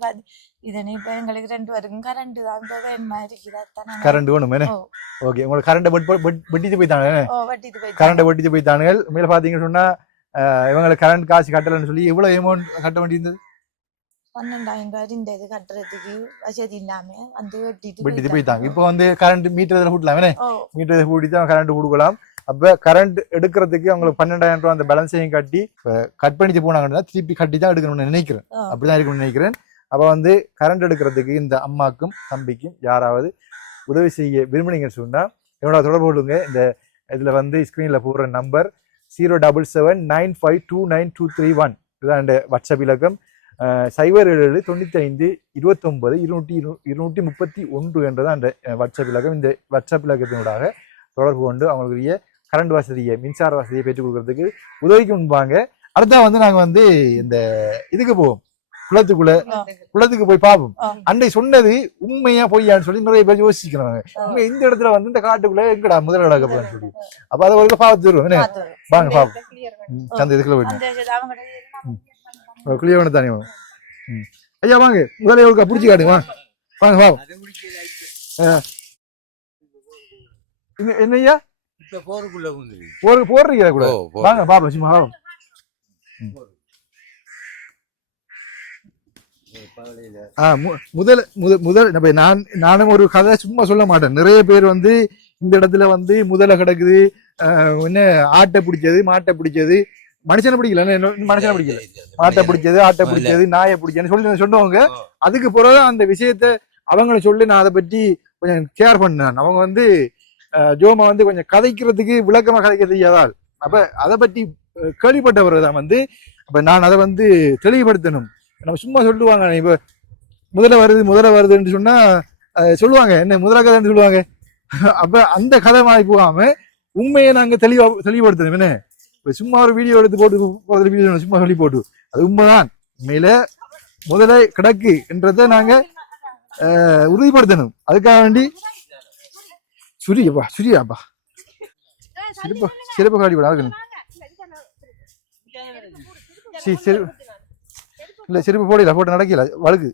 இதனை இப்ப எங்களுக்கு 2 பேருக்கும் கரண்ட் தான் இப்போ வேணுமா இருக்கிறதா? கரண்ட் வேணுமே. ஓகே உங்களுக்கு கரண்ட் வெட்டிட்டு போய்த்தானே? வெட்டிட்டு போய் கரண்ட் வெட்டிட்டு போய்த்தானுங்க. மேல பாத்தீங்கன்னு சொன்னா இவங்களுக்கு கரண்ட் காசு கட்டலன்னு சொல்லி எவ்வளவு அமௌண்ட் கட்ட வேண்டியிருந்தது? 12,000 இருந்தது கட்டுறதுக்கு வசதி இல்லாம வந்து வெட்டிட்டு போய்த்தாங்க. இப்போ வந்து கரண்ட் மீட்டர் கூட்டலாமே. மீட்டர் கூட்டி தான் கரண்ட் கொடுக்கலாம். அப்ப கரண்ட் எடுக்கிறதுக்கு அவங்களுக்கு 12,000 ரூபாய் அந்த பேலன்ஸையும் கட்டி கட் பண்ணிட்டு போனாங்கன்னா திருப்பி கட்டி தான் எடுக்கணும்னு நினைக்கிறேன். அப்படிதான் இருக்கணும்னு நினைக்கிறேன். அப்ப வந்து கரண்ட் எடுக்கிறதுக்கு இந்த அம்மாக்கும் தம்பிக்கும் யாராவது உதவி செய்ய விரும்புனீங்கன்னு சொன்னா என்னோட தொடர்பு கொள்ளுங்க. இந்த இதுல வந்து ஸ்கிரீன்ல போடுற நம்பர் 07795292231 இதுதான் இந்த வாட்ஸ்அப் இலக்கம். 0779292231 என்றதான் அந்த வாட்ஸ்அப் இலக்கம். இந்த வாட்ஸ்அப் இலக்கத்தினூடாக தொடர்பு கொண்டு அவங்களுடைய கரண்ட் வசதியை மின்சார வசதியை பெற்றுக் கொடுக்கறதுக்கு உதவிக்கு முன்பாங்க. அடுத்தா வந்து நாங்க வந்து இந்த இதுக்கு போவோம், குளத்துக்கு போய் பார்ப்போம். அன்றை சொன்னது உண்மையா பொய்யான்னு சொல்லி நிறைய பேர் யோசிக்கிறாங்க. இந்த இடத்துல வந்து இந்த காட்டுக்குள்ள எங்கடா முதல் நடக்க போறேன்னு சொல்லி அப்ப அதை ஒரு பார்த்து வருவோம். வாங்க பாப்போம். அந்த இதுக்குள்ள போயிட்டு கிளியர் பண்ண தானே. ஐயா வாங்க முதல்ல எவ்வளோ பிடிச்சி காட்டுங்க. வாங்க வாங்க. என்னய்யா போடுறீங்க கூட? வாங்க பாப்போம் சும்மா வாங்க. முதல் நானும் ஒரு கதை சும்மா சொல்ல மாட்டேன். நிறைய பேர் வந்து இந்த இடத்துல வந்து முதல கிடக்குது, என்ன ஆட்டை பிடிச்சது மாட்டை பிடிச்சது, மனுஷனை பிடிக்கல, மனுஷனை பிடிக்கல, மாட்டை பிடிச்சது ஆட்டை பிடிச்சது நாயை பிடிச்சதுன்னு சொல்லி சொன்னவங்க அதுக்கு பிறகு அந்த விஷயத்த அவங்களை சொல்லி நான் அதை பற்றி கொஞ்சம் கேர் பண்ணேன். அவங்க வந்து ஜோமா வந்து கொஞ்சம் கதைக்கிறதுக்கு விளக்கமா கதைக்க தெரியாதால். அப்ப அதை பற்றி கேள்விப்பட்டவர் தான் வந்து அப்ப நான் அதை வந்து தெளிவுபடுத்தணும். நம்ம சும்மா சொல்லுவாங்க இப்ப முதல்ல வருதுன்னு சொன்னா சொல்லுவாங்க என்ன முதல கதைன்னு சொல்லுவாங்க. அப்ப அந்த கதை மாதிரி போகாம உண்மையை நாங்க தெளிவுபடுத்தணும். என்ன இப்ப சும்மா ஒரு வீடியோ எடுத்து போட்டு சும்மா சொல்லி போட்டு அது உண்மைதான், உண்மையில முதல்ல கிடக்கு என்றதை நாங்க உறுதிப்படுத்தணும். அதுக்காக வேண்டி சுரியாப்பா சிறப்பு காட்டி போட இருக்கணும். இல்ல செருப்பு போடல, போட்டு நடக்கல வழுக்கு.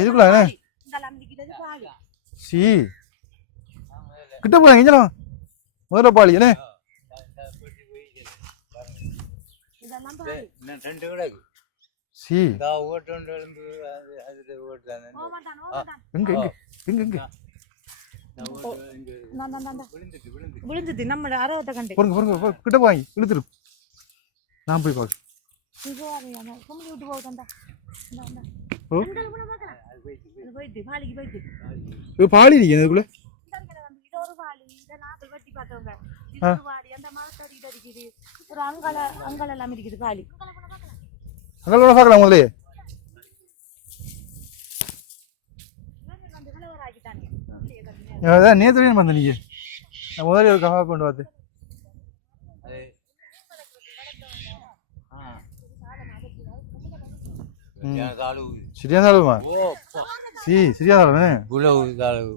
இதுக்குள்ள சி கிட்ட போய் இங்கலாம் முதல்ல பாலி என்ன சி விழுந்துட்டு நம்ம அறவத்தை கண்டு கிட்ட போய் இழுத்துரு. நான் போய் பாக்க பாலி இருக்குள்ள அங்கே பார்க்கலாம் முதலே நேற்று வந்து நீங்க முதல்ல ஒரு கவா கொண்டு வந்து சரியா தாளுமா சரியா தாளுமே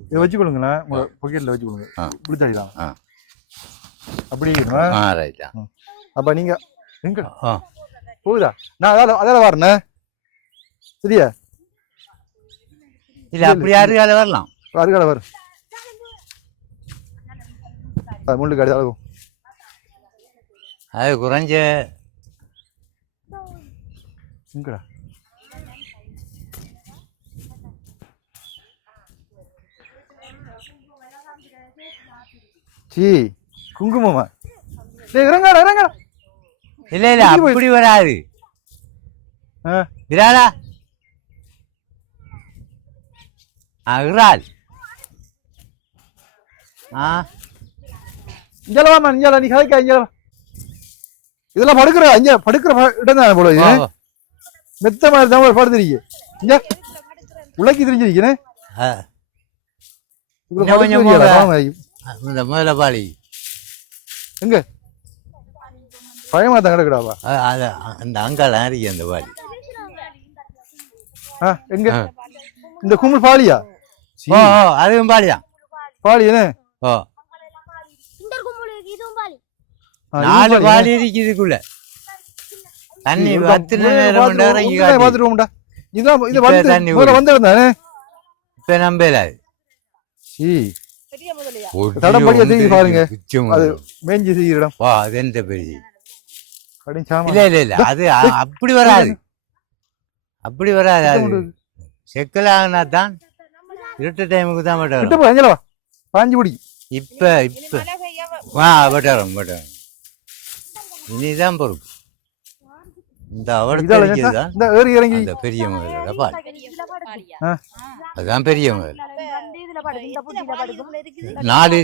இதை வச்சு கொடுங்களேன் உங்க பொக்கெட்ல வச்சு கொடுங்க பிடிச்சாடிலாம் அப்படி அப்ப நீங்க எங்க போகுதா? நான் அதால வரேண்ணே சரியா? இல்ல அப்படி அருகால வரலாம், அருகால வரும் முள்ளு காடி அழகும் அது குறைஞ்ச எங்கடா சீ குங்குமமா டேய் இறங்கடா இறங்கடா இல்ல இல்ல அப்படி வராது விராடா இறால் இங்கல வாமா இங்கல நீ கதைக்க இங்கல இதெல்லாம் படுக்கிற இங்க படுக்கிற இடம் தானே போல இது மெத்த மாதிரி தான் படுத்துறீங்க இங்க உலக்கி தெரிஞ்சிருக்கேன் இந்த முதலபாளி எங்க பயமா தான் கிடக்குறாவா அந்த அங்கால இருக்கு அந்த பாலி எங்க இந்த கும்பல் பாலியா ஓ அதுவும் பாலிதான் பாலி என்ன ஓ 4 பாலி இருக்கு இதுக்குள்ள தண்ணி 10 நேரம் இறங்கி பாத்துருவோம்டா இதான் இது வந்து தண்ணி வந்திருந்தானே இப்ப நம்பலாது தடம்படியா தெரிஞ்சு பாருங்க அது மேஞ்சி செய்யற இடம் வா அது எந்த பெரிய கடிஞ்சாம இல்ல இல்ல இல்ல அது அப்படி வராது அப்படி வராது அது செக்கல் ஆகினா தான் இருட்ட டைமுக்கு தான் பட்டாங்க பாஞ்சு பிடி இப்ப பட்டாரம் இனிதான் பொறுப்பு இந்த அவடத்தை இறங்கி இந்த பெரிய முதல்ல பால் அதுதான் பெரிய முதல் 4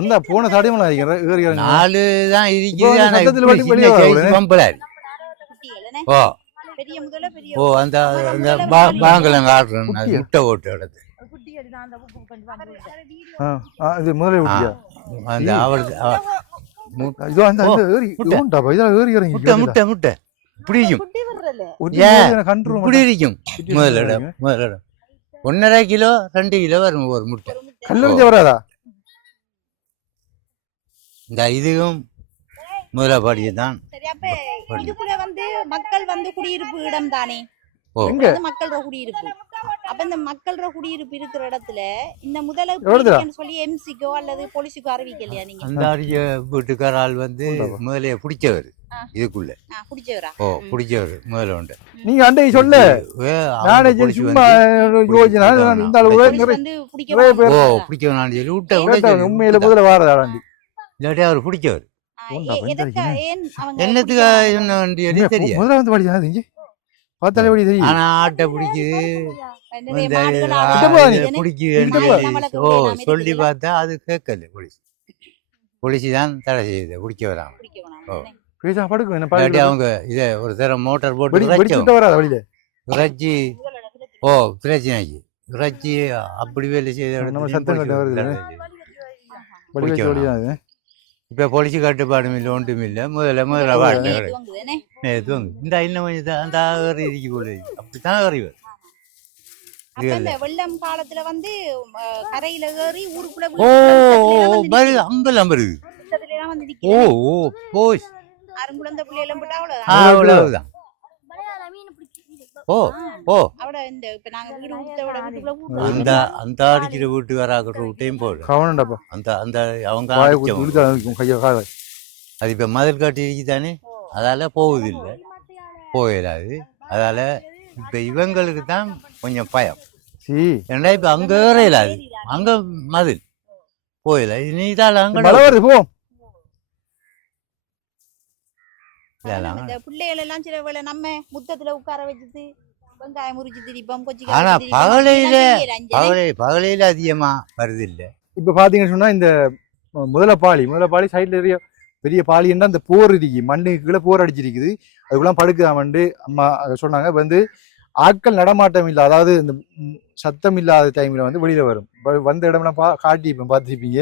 அந்த போன சாடியமா ஏறி 4 தான் இருக்குது பம்பலாரி ஓ ஓ அந்த பாங்கலங்க ஆடுறேன் முட்டை ஓட்டு இடத்து இது முதலே ஊட்டியா அந்த அவளுக்கு இதோ அந்த ஏறி ஊண்டா இதெல்லாம் ஏறி இறங்கி முட்டை முட்டை முட்டை பிடிக்கும் இப்படி இருக்கும் முதலிடம் 1.5 கிலோ 2 கிலோ வரும் ஒரு முட்டை கல்லறிஞ்ச வராதா இந்த இதுவும் முதலபாடியை தான் இதுக்குள்ள வந்து மக்கள் வந்து குடியிருப்பு இடம் தானே மக்களோட குடியிருப்பு அப்ப இந்த மக்களோட குடியிருப்பு இருக்கிற இடத்துல இந்த முதல்ல சொல்லி எம்சிக்கோ அல்லது போலீஸுக்கோ அறிவிக்கலையா நீங்க அந்த அரிய வீட்டுக்கார ஆள் வந்து முதலைய பிடிச்சவர் இதுக்குள்ள பிடிச்சவர் முதல்ல உண்டு நீங்க அண்டை சொல்ல சும்மா யோஜனா இந்த பிடிச்சவனான்னு சொல்லி விட்ட உண்மையில முதல்ல வாரதாண்டி இல்லாட்டி அவர் பிடிச்சவர் என்னத்துக்கு என்ன தெரியும் முதல்ல வந்து படிச்சா இங்க பார்த்தாலே படி தெரியும் ஆனா ஆட்டை பிடிக்குது ஓ சொல்லி பார்த்தா அது கேட்கல போலீஸ் தான் தடை செய்யுது பிடிக்க வராங்க அவங்க இதை ஒரு தரம் மோட்டார் போட்டு இறைச்சி ஓ பிரச்சனைக்கு இறைச்சி அப்படி வேலை செய்த இப்ப பொலிச்சு கட்டுப்பாடும் இல்லை ஒன்றும் இல்லை முதல்ல வாட்டு இந்த இன்னும் கொஞ்சம் அந்த ஏறி இருக்கக்கூடாது அப்படித்தான் ஏறிவர் வெள்ளம் காலத்துல வந்து கரையில ஏறி ஊருக்குள்ள வருது அங்கெல்லாம் வருது ஓ ஓ போய் அருங்குழந்த பிள்ளைகளும் போட்டா அவ்வளவுதான் ஓ ஓ அந்த அந்த அடிக்கிற வீட்டு வராக்கிற வீட்டையும் போடும் அந்த அந்த அவங்க அது இப்ப மதில் காட்டி இருக்குதானே அதால போகுதில்லை போயிடாது அதால இப்ப இவங்களுக்கு தான் கொஞ்சம் பயம் ஏன்னா இப்ப அங்க ஏறையிலாது அங்க மதில் போயில நீதால அங்க போ பிள்ளைகள் எல்லாம் சில வேளை நம்ம முத்தத்துல உட்கார வச்சுட்டு வெங்காயம் முறிச்சு திரிப்போம் கொஞ்சம் ஆனா பகலையில அதிகமா வருது இல்ல இப்ப பாத்தீங்கன்னு சொன்னா இந்த முதலப்பாளி சைட்ல பெரிய பாலின்னா அந்த போர் இருக்கு மண்ணுக்கு கீழே போர் அடிச்சிருக்குது அதுக்குள்ள படுக்குதாமண்டு அம்மா சொன்னாங்க வந்து ஆட்கள் நடமாட்டம் இல்லை அதாவது இந்த சத்தம் இல்லாத டைம்ல வந்து வெளியில வரும் வந்த இடம்லாம் காட்டிப்பேன் பார்த்துருப்பீங்க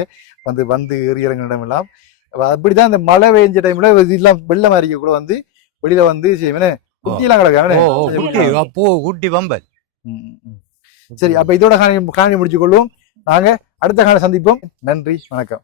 வந்து ஏறி இறங்கின இடம் எல்லாம் அப்படிதான் இந்த மழை பெய்ஞ்ச டைம்ல இதெல்லாம் வெள்ளம் அறிக்க கூட வந்து வெளியில வந்து குட்டியெல்லாம் கிடக்கு குட்டி பம்பல். சரி, அப்ப இதோட காணி முடிச்சு கொள்வோம். நாங்க அடுத்த காண சந்திப்போம். நன்றி, வணக்கம்.